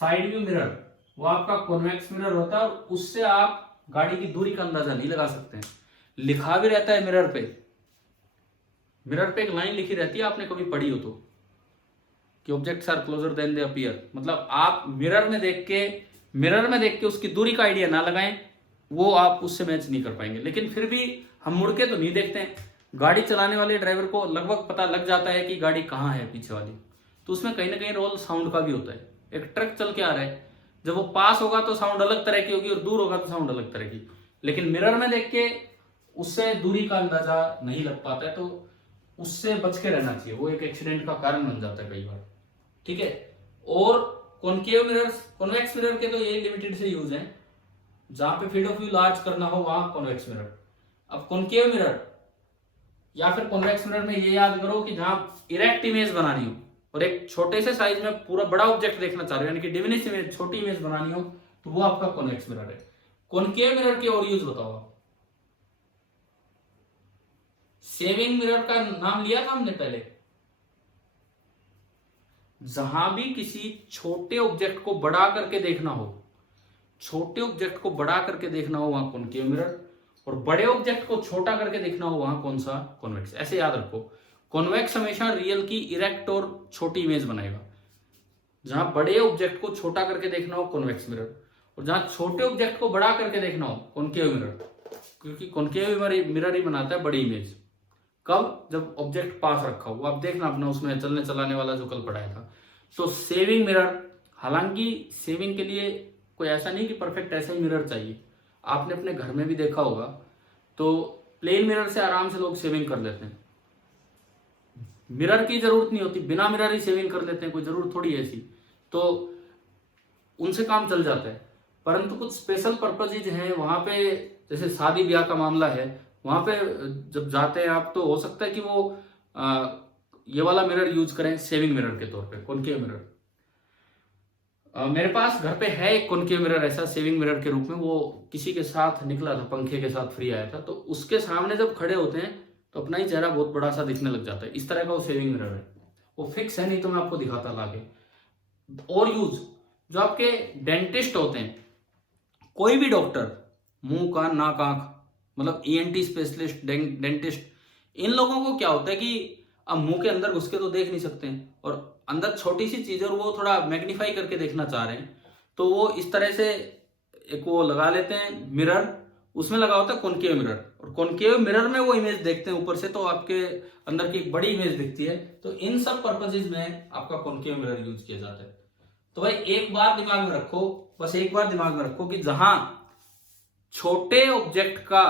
साइड व्यू मिरर, वो आपका कॉन्वेक्स मिरर होता है, और उससे आप गाड़ी की दूरी का अंदाजा नहीं लगा सकते हैं। लिखा भी रहता है मिरर पे, मिरर पे एक लाइन लिखी रहती है, आपने कभी पढ़ी हो तो, कि objects are closer than they appear. मतलब आप मिरर में देख के उसकी दूरी का आइडिया ना लगाएं, वो आप उससे मैच नहीं कर पाएंगे। लेकिन फिर भी हम मुड़ के तो नहीं देखते हैं, गाड़ी चलाने वाले ड्राइवर को लगभग पता लग जाता है कि गाड़ी कहाँ है पीछे वाली। तो उसमें कहीं ना कहीं रोल साउंड का भी होता है। एक ट्रक चल के आ रहा है, जब वो पास होगा तो साउंड अलग तरह की होगी, और दूर होगा तो साउंड अलग तरह की। लेकिन मिरर में देख के उससे दूरी का अंदाजा नहीं लग पाता है, तो उससे बच के रहना चाहिए, वो एक एक्सीडेंट का कारण बन जाता है कई बार। ठीक है। और कॉनकेव मिरर्स, कॉन्वेक्स मिरर के तो ये लिमिटेड से यूज है, जहां पे फील्ड ऑफ व्यू लार्ज करना हो वहां कॉन्वेक्स मिरर। अब कॉनकेव मिरर या फिर कॉन्वेक्स मिरर में ये याद करो कि जहां इरेक्ट इमेज बनानी हो और एक छोटे से साइज में पूरा बड़ा ऑब्जेक्ट देखना चाह रहे हो, यानी कि डिमिनिश इमेज, छोटी इमेज बनानी हो, तो वो आपका कॉन्वेक्स मिरर है। कॉनकेव मिरर के और यूज बताओ आप। सेविंग मिरर का नाम लिया था हमने पहले। जहां भी किसी छोटे ऑब्जेक्ट को बड़ा करके देखना हो, छोटे ऑब्जेक्ट को बड़ा करके देखना हो वहां कॉनकेव मिरर, और बड़े ऑब्जेक्ट को छोटा करके देखना हो वहां कौन सा? कॉन्वेक्स। ऐसे याद रखो, कॉन्वेक्स हमेशा रियल की इरेक्ट और छोटी इमेज बनाएगा। जहां बड़े ऑब्जेक्ट को छोटा करके देखना हो कॉन्वेक्स मिरर, और जहां छोटे ऑब्जेक्ट को बड़ा करके देखना हो कॉनकेव मिरर, क्योंकि कॉनकेव मिरर ही बनाता है बड़ी इमेज। कब? जब ऑब्जेक्ट पास रखा हो। आप देखना अपना उसमें चलने चलाने वाला जो कल पढ़ाया था। तो सेविंग मिरर, हालांकि सेविंग के लिए कोई ऐसा नहीं कि परफेक्ट ऐसा ही मिरर चाहिए। आपने अपने घर में भी देखा होगा, तो प्लेन मिरर से आराम से लोग सेविंग कर लेते हैं, मिरर की जरूरत नहीं होती, बिना मिरर ही सेविंग कर लेते हैं, कोई जरूरत थोड़ी है ऐसी, तो उनसे काम चल जाता है। परंतु कुछ स्पेशल पर्पजेज हैं वहां पे, जैसे शादी ब्याह का मामला है, वहां पे जब जाते हैं आप, तो हो सकता है कि वो ये वाला मिरर यूज करें सेविंग मिरर के तौर पे, कॉनकेव मिरर। मेरे पास घर पे है एक कॉनकेव मिरर ऐसा सेविंग मिरर के रूप में, वो किसी के साथ निकला था, पंखे के साथ फ्री आया था, तो उसके सामने जब खड़े होते हैं तो अपना ही चेहरा बहुत बड़ा सा दिखने लग जाता है। इस तरह का वो सेविंग मिरर है, वो फिक्स है, नहीं तो मैं आपको दिखाता लाके। और यूज, जो आपके डेंटिस्ट होते हैं, कोई भी डॉक्टर, मुंह कान नाक आंख, मतलब ईएनटी स्पेशलिस्ट, डेंटिस्ट, इन लोगों को क्या होता है कि अब मुंह के अंदर घुस के तो देख नहीं सकते हैं, और अंदर छोटी सी चीज है और वो थोड़ा मैग्नीफाई करके देखना चाह रहे हैं, तो वो इस तरह से एक वो लगा लेते हैं मिरर, उसमें लगा होता है कॉनकेव मिरर, और कॉनकेव मिरर में वो इमेज देखते हैं ऊपर से, तो आपके अंदर की एक बड़ी इमेज दिखती है। तो इन सब पर्पजेज में आपका कॉनकेव मिरर यूज किया जाता है। तो भाई एक बात दिमाग में रखो, बस एक बात दिमाग में रखो, कि जहां छोटे ऑब्जेक्ट का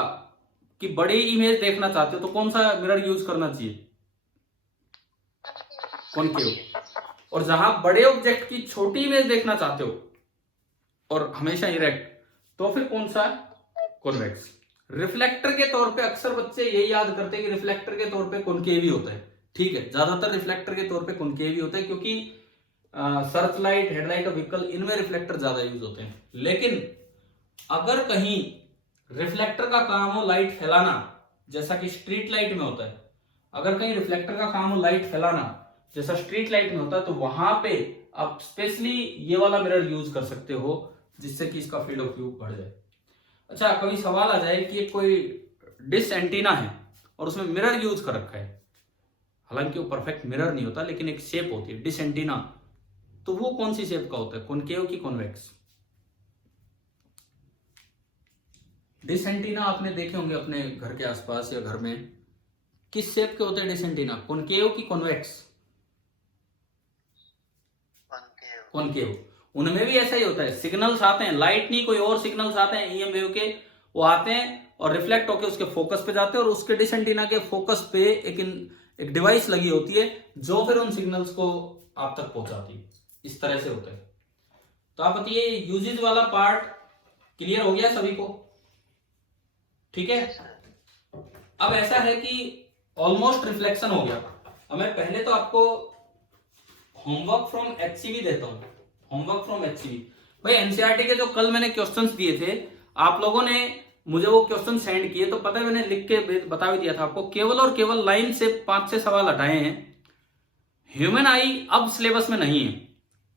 की बड़ी इमेज देखना चाहते हो तो कौन सा मिरर यूज करना चाहिए? कॉनकेव। और जहां बड़े ऑब्जेक्ट की छोटी इमेज देखना चाहते हो और हमेशा इरेक्ट, तो फिर कौन सा? कॉन्वेक्स। रिफ्लेक्टर के तौर पे अक्सर बच्चे यही याद करते हैं कि रिफ्लेक्टर के तौर पे कॉनकेव ही होता है। ठीक है, ज्यादातर रिफ्लेक्टर के तौर पे कॉनकेव ही होता है, क्योंकि सर्च लाइट, हेडलाइट और व्हीकल, इनमें रिफ्लेक्टर ज्यादा यूज होते हैं। लेकिन अगर कहीं रिफ्लेक्टर का काम हो लाइट फैलाना, जैसा कि स्ट्रीट लाइट में होता है, अगर कहीं रिफ्लेक्टर का काम हो लाइट फैलाना जैसा स्ट्रीट लाइट में होता है, तो वहां पे आप स्पेशली ये वाला मिरर यूज कर सकते हो, जिससे कि इसका फील्ड ऑफ व्यू बढ़ जाए। अच्छा, कभी सवाल आ जाए कि कोई डिश एंटीना है और उसमें मिरर यूज कर रखा है, हालांकि वो परफेक्ट मिरर नहीं होता, लेकिन एक शेप होती है डिश एंटीना, तो वो कौन सी शेप का होता है? कॉनकेव की कॉन्वेक्स? डिश एंटीना आपने देखे होंगे अपने घर के आसपास या घर में, किस शेप के होते हैं डिश एंटीना? कॉनकेव की कॉन्वेक्स? कॉनकेव। उनमें भी ऐसा ही होता है, सिग्नल्स आते हैं, लाइट नहीं कोई और सिग्नल्स आते हैं ईएम वेव के, वो आते हैं और रिफ्लेक्ट होकर उसके फोकस पे जाते हैं, और उसके डिश एंटीना के फोकस पे एक डिवाइस लगी होती है जो फिर उन सिग्नल्स को आप तक पहुंचाती है। इस तरह से होता है। तो आप बताइए यूजेज वाला पार्ट क्लियर हो गया सभी को? ठीक है। अब ऐसा है कि ऑलमोस्ट रिफ्लेक्शन हो गया। अब मैं पहले तो आपको होमवर्क फ्रॉम एचसीवी देता हूं। होमवर्क फ्रॉम एचसीवी भाई, एनसीईआरटी के जो कल मैंने क्वेश्चंस दिए थे, आप लोगों ने मुझे वो क्वेश्चन सेंड किए, तो पता है मैंने लिख के बता भी दिया था आपको। केवल और केवल लाइन से 5-6 सवाल हटाए हैं। ह्यूमन आई अब सिलेबस में नहीं है,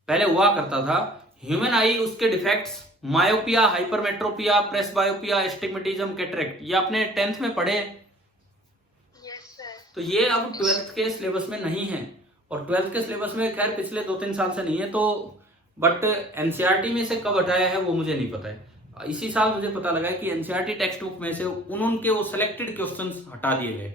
पहले हुआ करता था। ह्यूमन आई, उसके defects, myopia, hypermetropia, presbyopia, astigmatism, cataract, ये आपने 10th में पढ़े हैं। Yes, sir. तो ये अब 12th के सिलेबस में नहीं है, और 12th के सिलेबस में खैर पिछले 2-3 साल से नहीं है। तो बट एनसीईआरटी में से कब हटाया है वो मुझे नहीं पता है। इसी साल मुझे पता लगा है कि एनसीईआरटी टेक्स्ट बुक में से उनके वो सिलेक्टेड क्वेश्चंस हटा दिए गए,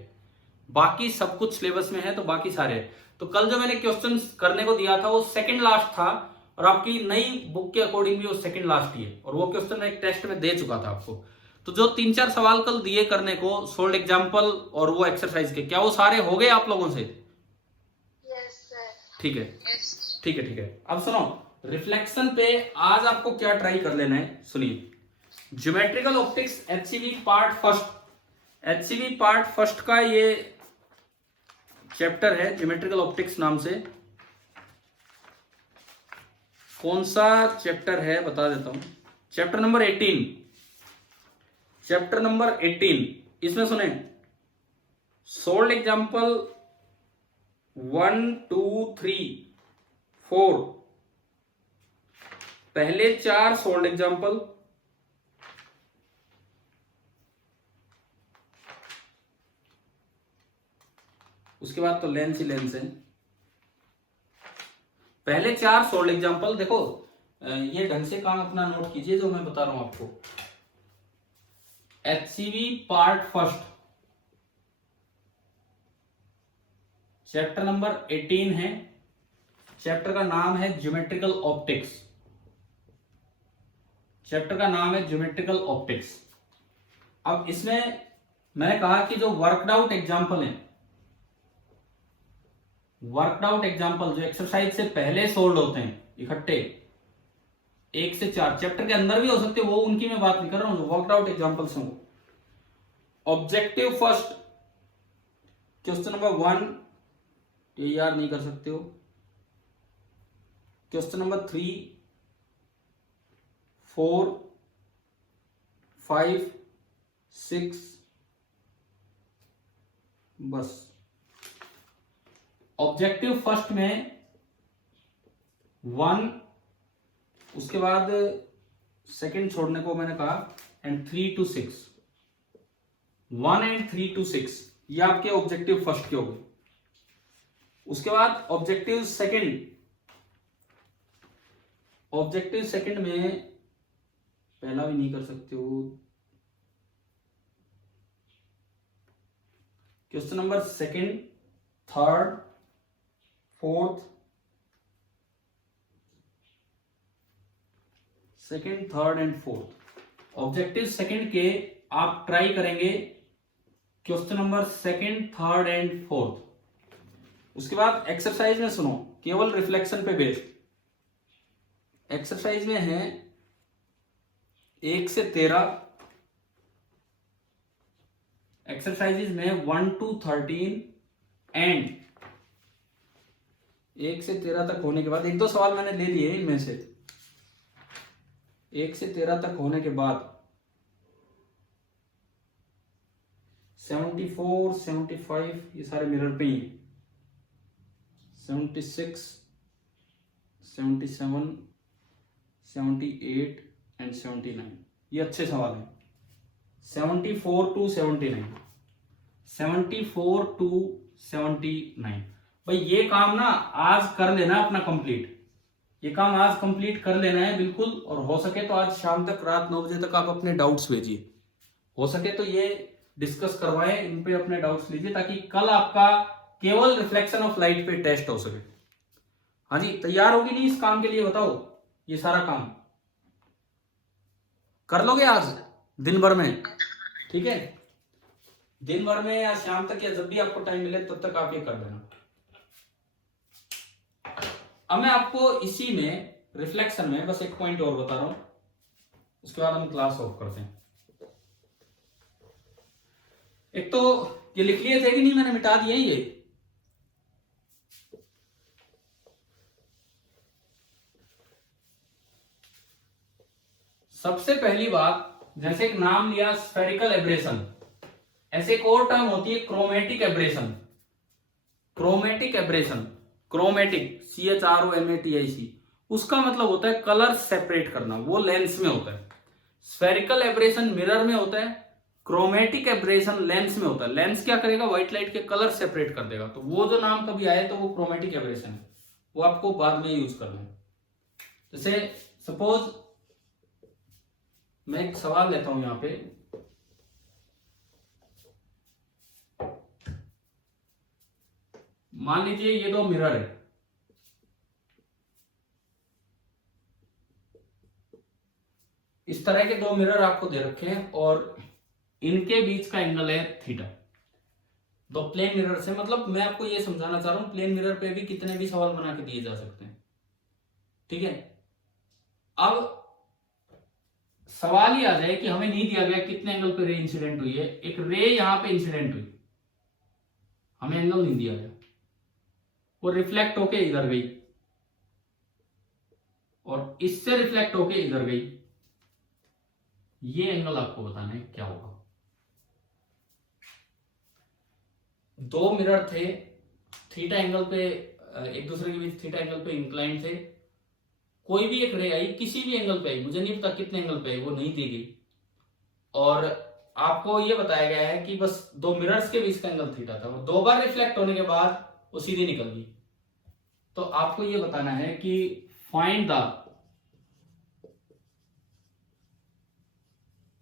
बाकी सब कुछ सिलेबस में है। तो बाकी सारे, तो कल जो मैंने क्वेश्चंस करने को दिया था वो सेकंड लास्ट था, और आपकी नई बुक के अकॉर्डिंग भी वो सेकंड लास्ट ही है, और वो क्वेश्चन मैं एक टेस्ट में दे चुका था आपको। तो जो 3-4 सवाल कल दिए करने को, सोल्ड एग्जाम्पल और वो एक्सरसाइज के, क्या वो सारे हो गए आप लोगों से? Yes, sir. ठीक है, Yes. ठीक है, ठीक है। अब सुनो, रिफ्लेक्शन पे आज आपको क्या ट्राई कर लेना है, सुनिए। Geometrical optics HCV part first. HCV part first का ये चैप्टर है ज्योमेट्रिकल ऑप्टिक्स नाम से। कौन सा चैप्टर है बता देता हूं, चैप्टर नंबर 18। चैप्टर नंबर 18, इसमें सुने, सोल्ड एग्जाम्पल 1, 2, 3, 4, पहले 4 सोल्ड एग्जाम्पल, उसके बाद तो लेंस ही लेंस है। पहले 4 सोल्ड एग्जाम्पल देखो, ये ढंग से काम अपना नोट कीजिए जो मैं बता रहा हूं आपको। HCV part first, chapter number 18 है। चैप्टर का नाम है ज्योमेट्रिकल ऑप्टिक्स। चैप्टर का नाम है ज्योमेट्रिकल ऑप्टिक्स। अब इसमें मैंने कहा कि जो वर्कड आउट एग्जाम्पल है, वर्कड आउट एग्जाम्पल जो एक्सरसाइज से पहले सोल्ड होते हैं इकट्ठे, 1 से 4, चैप्टर के अंदर भी हो सकते, वो उनकी मैं बात नहीं कर रहा हूं, जो वर्कड आउट एग्जाम्पल्स हैं वो। ऑब्जेक्टिव फर्स्ट, क्वेश्चन नंबर 1 ये यार नहीं कर सकते हो। क्वेश्चन नंबर 3, 4, 5, 6, बस। ऑब्जेक्टिव फर्स्ट में 1, उसके बाद सेकंड छोड़ने को मैंने कहा, एंड 3 to 6, 1 and 3 to 6, ये आपके ऑब्जेक्टिव फर्स्ट के हो गए। उसके बाद ऑब्जेक्टिव सेकंड, ऑब्जेक्टिव सेकंड में पहला भी नहीं कर सकते हो। Question number second, third, fourth, second, third and fourth. Objective second के आप ट्राई करेंगे question number second, third and fourth. उसके बाद एक्सरसाइज में सुनो, केवल रिफ्लेक्शन पे बेस्ड एक्सरसाइज में है 1 से 13, एक्सरसाइजेज में 1 to 13 एंड 1 से 13 तक होने के बाद, 1-2 सवाल मैंने ले लिए इनमें से, 1 से 13 तक होने के बाद 74, 75 ये सारे मिरर पे ही हैं, 76, 77, 78 एंड 79 ये अच्छे सवाल हैं। 74 to 79, 74 to 79। भाई ये काम ना आज कर लेना अपना कंप्लीट, ये काम आज कंप्लीट कर लेना है बिल्कुल। और हो सके तो आज शाम तक, रात 9 बजे तक आप अपने डाउट्स भेजिए, हो सके तो ये डिस्कस करवाएं, इन पे अपने डाउट्स लीजिए, ताकि कल आपका केवल रिफ्लेक्शन ऑफ लाइट पे टेस्ट हो सके। हाँ जी, तैयार होगी नहीं इस काम के लिए? बताओ, ये सारा काम कर लोगे आज दिन भर में? ठीक है, दिन भर में या शाम तक या जब भी आपको टाइम मिले तब तक आप ये कर देना। अब मैं आपको इसी में रिफ्लेक्शन में बस एक पॉइंट और बता रहा हूं, उसके बाद हम क्लास ऑफ करते हैं। एक तो ये लिख लिए थे कि नहीं, मैंने मिटा दिए ये। सबसे पहली बात, जैसे एक नाम लिया स्फेरिकल एब्रेशन, ऐसे एक और टर्म होती है chromatic aberration. Chromatic aberration, chromatic CHROMATIC, उसका मतलब होता है कलर सेपरेट करना, वो लेंस में होता है। स्फेरिकल एब्रेशन मिरर में होता है, क्रोमेटिक एब्रेशन लेंस में होता है। लेंस क्या करेगा, व्हाइट लाइट के कलर सेपरेट कर देगा। तो वो जो नाम कभी आए तो वो क्रोमेटिक एब्रेशन है, वो आपको बाद में यूज करना है। जैसे सपोज मैं एक सवाल लेता हूं यहां पे, मान लीजिए ये दो मिरर है, इस तरह के दो मिरर आपको दे रखे हैं और इनके बीच का एंगल है थीटा। दो प्लेन मिरर से, मतलब मैं आपको ये समझाना चाह रहा हूं प्लेन मिरर पे भी कितने भी सवाल बना के दिए जा सकते हैं, ठीक है। अब सवाल ही आ जाए कि हमें नहीं दिया गया कितने एंगल पे रे इंसिडेंट हुई है, एक रे यहां पे इंसिडेंट हुई, हमें एंगल नहीं दिया गया, वो रिफ्लेक्ट होके इधर गई और इससे रिफ्लेक्ट होके इधर गई, ये एंगल आपको बताना है क्या होगा। दो मिरर थे, थीटा एंगल पे एक दूसरे के बीच थीटा एंगल पे इंक्लाइन थे, कोई भी एक रे आई, किसी भी एंगल पे आई, मुझे नहीं पता कितने एंगल पे आई, वो नहीं दी गई, और आपको ये बताया गया है कि बस दो मिरर्स के बीच का एंगल थीटा था, और दो बार रिफ्लेक्ट होने के बाद वो सीधी निकल गई। तो आपको ये बताना है कि find the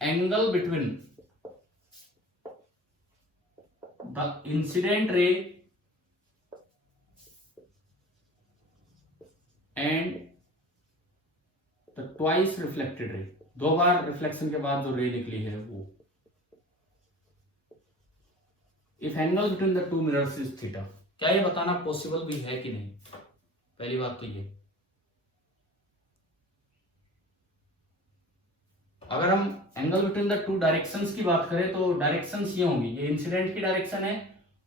angle between the incident ray and the twice reflected ray, दो बार रिफ्लेक्शन के बाद जो रे निकली है वो। If angle between the two mirrors is theta, क्या ये बताना पॉसिबल भी है कि नहीं, पहली बात तो ये। अगर हम angle between the two directions की बात करें तो डायरेक्शंस ये होंगी, ये इंसिडेंट की डायरेक्शन है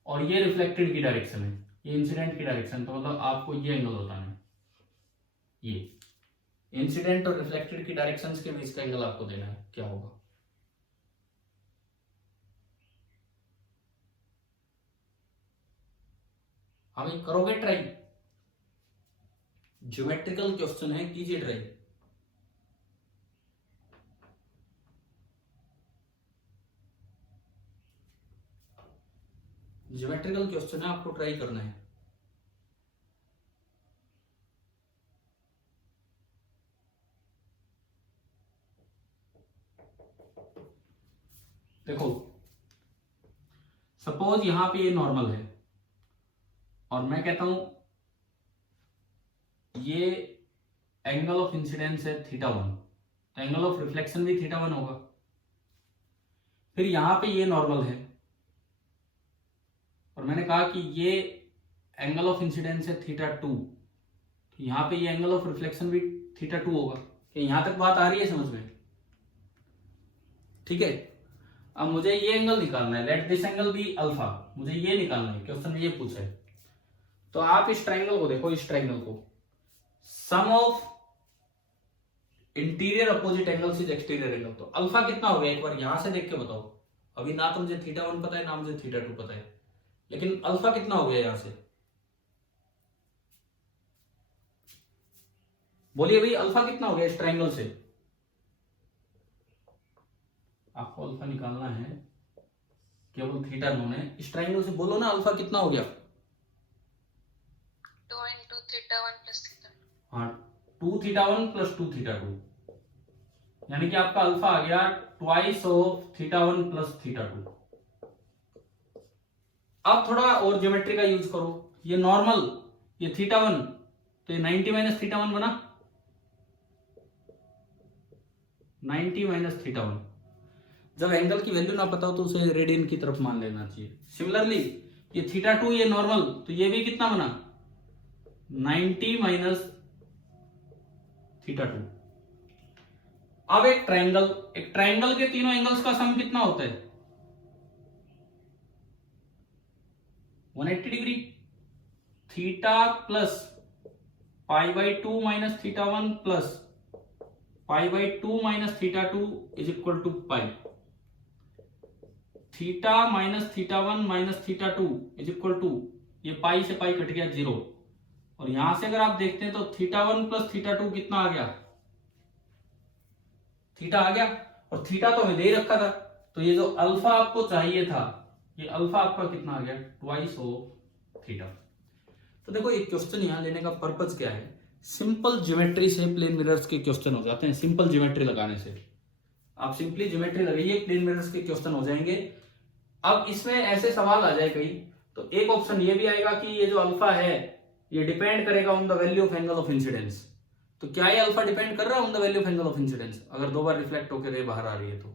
और ये रिफ्लेक्टेड की डायरेक्शन है, ये इंसिडेंट की डायरेक्शन, तो मतलब आपको ये एंगल बताना है, ये इंसिडेंट और रिफ्लेक्टेड की डायरेक्शंस के बीच का एंगल आपको देना है क्या होगा। हम करोगे ट्राई, ज्योमेट्रिकल क्वेश्चन है, कीजिए ट्राई। ज्योमेट्रिकल क्वेश्चन है, आपको ट्राई करना है। देखो सपोज यहां पे ये नॉर्मल है और मैं कहता हूं ये एंगल ऑफ इंसिडेंस है θ1, तो एंगल ऑफ रिफ्लेक्शन भी θ1 होगा। फिर यहां पे ये नॉर्मल है और मैंने कहा कि ये एंगल ऑफ इंसिडेंस है θ2, तो यहां पे ये एंगल ऑफ रिफ्लेक्शन भी θ2 होगा। कि यहां तक बात आ रही है समझ में, ठीक है। अब मुझे ये एंगल निकालना है, let this angle be alpha, मुझे ये निकालना है, क्वेश्चन ये पूछा है। तो आप इस ट्रायंगल को देखो, इस ट्रायंगल को, sum of interior opposite angles is exterior angle, तो अल्फा कितना हो गया एक बार यहां से देख के बताओ। अभी ना तो मुझे θ1 पता है ना मुझे θ2 पता है, लेकिन अल्फा कितना हो गया यहां से, बोलिए भाई अल्फा कितना हो गया इस ट्रायंगल से। आपको अल्फा निकालना है, केवल थीटा नोन है, इस ट्रायंगल से बोलो ना अल्फा कितना हो गया। 2 into θ1 plus θ2. हाँ 2θ1 plus 2θ2, यानी कि आपका अल्फा आ गया ट्वाइस ऑफ θ1 plus θ2। अब थोड़ा और ज्योमेट्री का यूज करो, ये नॉर्मल, ये θ1, तो ये 90 माइनस θ1 बना, 90 माइनस θ1। जब एंगल की वैल्यू ना पता हो तो उसे रेडियन की तरफ मान लेना चाहिए। सिमिलरली ये θ2 ये नॉर्मल, तो ये भी कितना बना 90 माइनस थीटा 2। अब एक ट्रायंगल के तीनों एंगल्स का सम कितना होता है? 180 degree. Theta plus pi by 2 minus theta 1 plus pi by 2 minus theta 2 is equal to pi. Theta minus theta 1 minus theta 2 is equal to, ये पाई से पाई कट गया 0, और यहां से अगर आप देखते हैं तो थीटा 1 प्लस थीटा 2 कितना आ गया? थीटा आ गया, और थीटा तो हमें दे ही रखा था, तो ये जो अल्फा आपको चाहिए था, ये अल्फा आपका कितना आ गया? Twice of theta. तो देखो ये क्वेश्चन यहां लेने का पर्पज क्या है? सिंपल ज्योमेट्री से प्लेन मिरर्स के क्वेश्चन हो जाते हैं। सिंपल ज्योमेट्री लगाने से आप सिंपली ज्योमेट्री लगाइए, प्लेन मिरर्स के क्वेश्चन हो जाएंगे। अब इसमें ऐसे सवाल आ जाए कहीं, तो एक ऑप्शन ये भी आएगा कि ये जो अल्फा है ये डिपेंड करेगा on the value of angle of incidence. तो क्या ये अल्फा डिपेंड कर रहा है on the value of angle of incidence? अगर दो बार रिफ्लेक्ट होकर रे बाहर आ रही है तो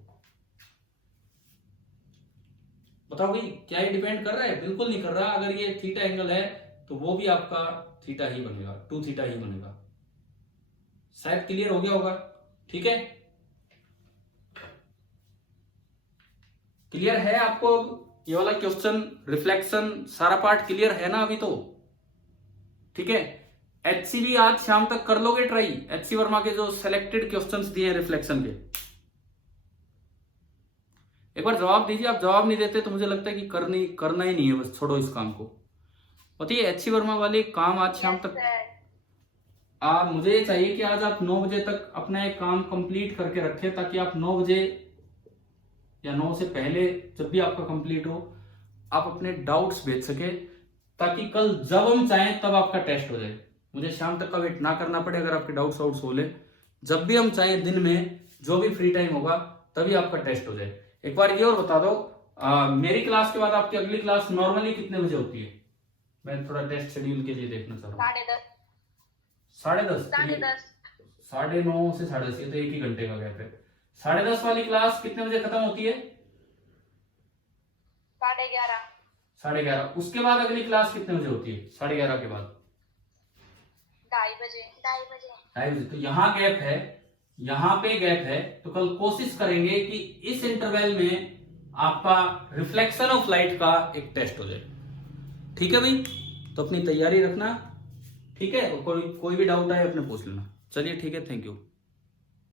बताओ भाई, क्या ये डिपेंड कर रहा है? बिल्कुल नहीं कर रहा। अगर ये थीटा एंगल है तो वो भी आपका थीटा ही बनेगा, 2 थीटा ही बनेगा। शायद क्लियर हो गया होगा। ठीक है, क्लियर है आपको ये वाला क्वेश्चन, रिफ्लेक्शन सारा पार्ट क्लियर है ना अभी तो? ठीक है, HCV आज शाम तक कर लोगे ट्राई? HC वर्मा के जो सिलेक्टेड क्वेश्चंस दिए हैं रिफ्लेक्शन के, एक बार जवाब दीजिए। आप जवाब नहीं देते तो मुझे लगता है कि करना ही नहीं है, बस छोड़ो इस काम को। बताइए HC वर्मा वाले काम आज शाम तक मुझे ये चाहिए कि आज आप 9 बजे तक अपना एक काम कंप्लीट करके रखें, ताकि आप 9 बजे या 9 से पहले जब भी आपका कंप्लीट हो आप अपने डाउट्स भेज सके, ताकि कल जब हम चाहें तब आपका टेस्ट हो जाए। मुझे शाम तक का वेट ना करना पड़े। अगर आपके डाउट्स हो ले, जब भी हम चाहें दिन में जो भी फ्री टाइम होगा तभी आपका टेस्ट हो जाए। एक बार ये और बता दो, मेरी क्लास के बाद आपकी अगली क्लास नॉर्मली कितने बजे होती है? मैं थोड़ा टेस्ट शेड्यूल के लिए देखना चाह रहा हूँ। 10:30। 10:30 9:30 से 10:30, ये तो 1 ही घंटे का गैप है। 10:30 वाली क्लास कितने बजे खत्म होती है? 11:30। 11:30। उसके बाद अगली क्लास कितने बजे होती है? 11:30 के बाद 2:30 बजे। 2:30 बजे। तो यहाँ गैप है, यहाँ पे गैप है, तो कल कोशिश करेंगे कि इस इंटरवल में आपका रिफ्लेक्शन ऑफ लाइट का एक टेस्ट हो जाए। ठीक है भाई, तो अपनी तैयारी रखना। ठीक है, कोई भी डाउट आए अपने पूछ लेना। चलिए ठीक है, थैंक यू।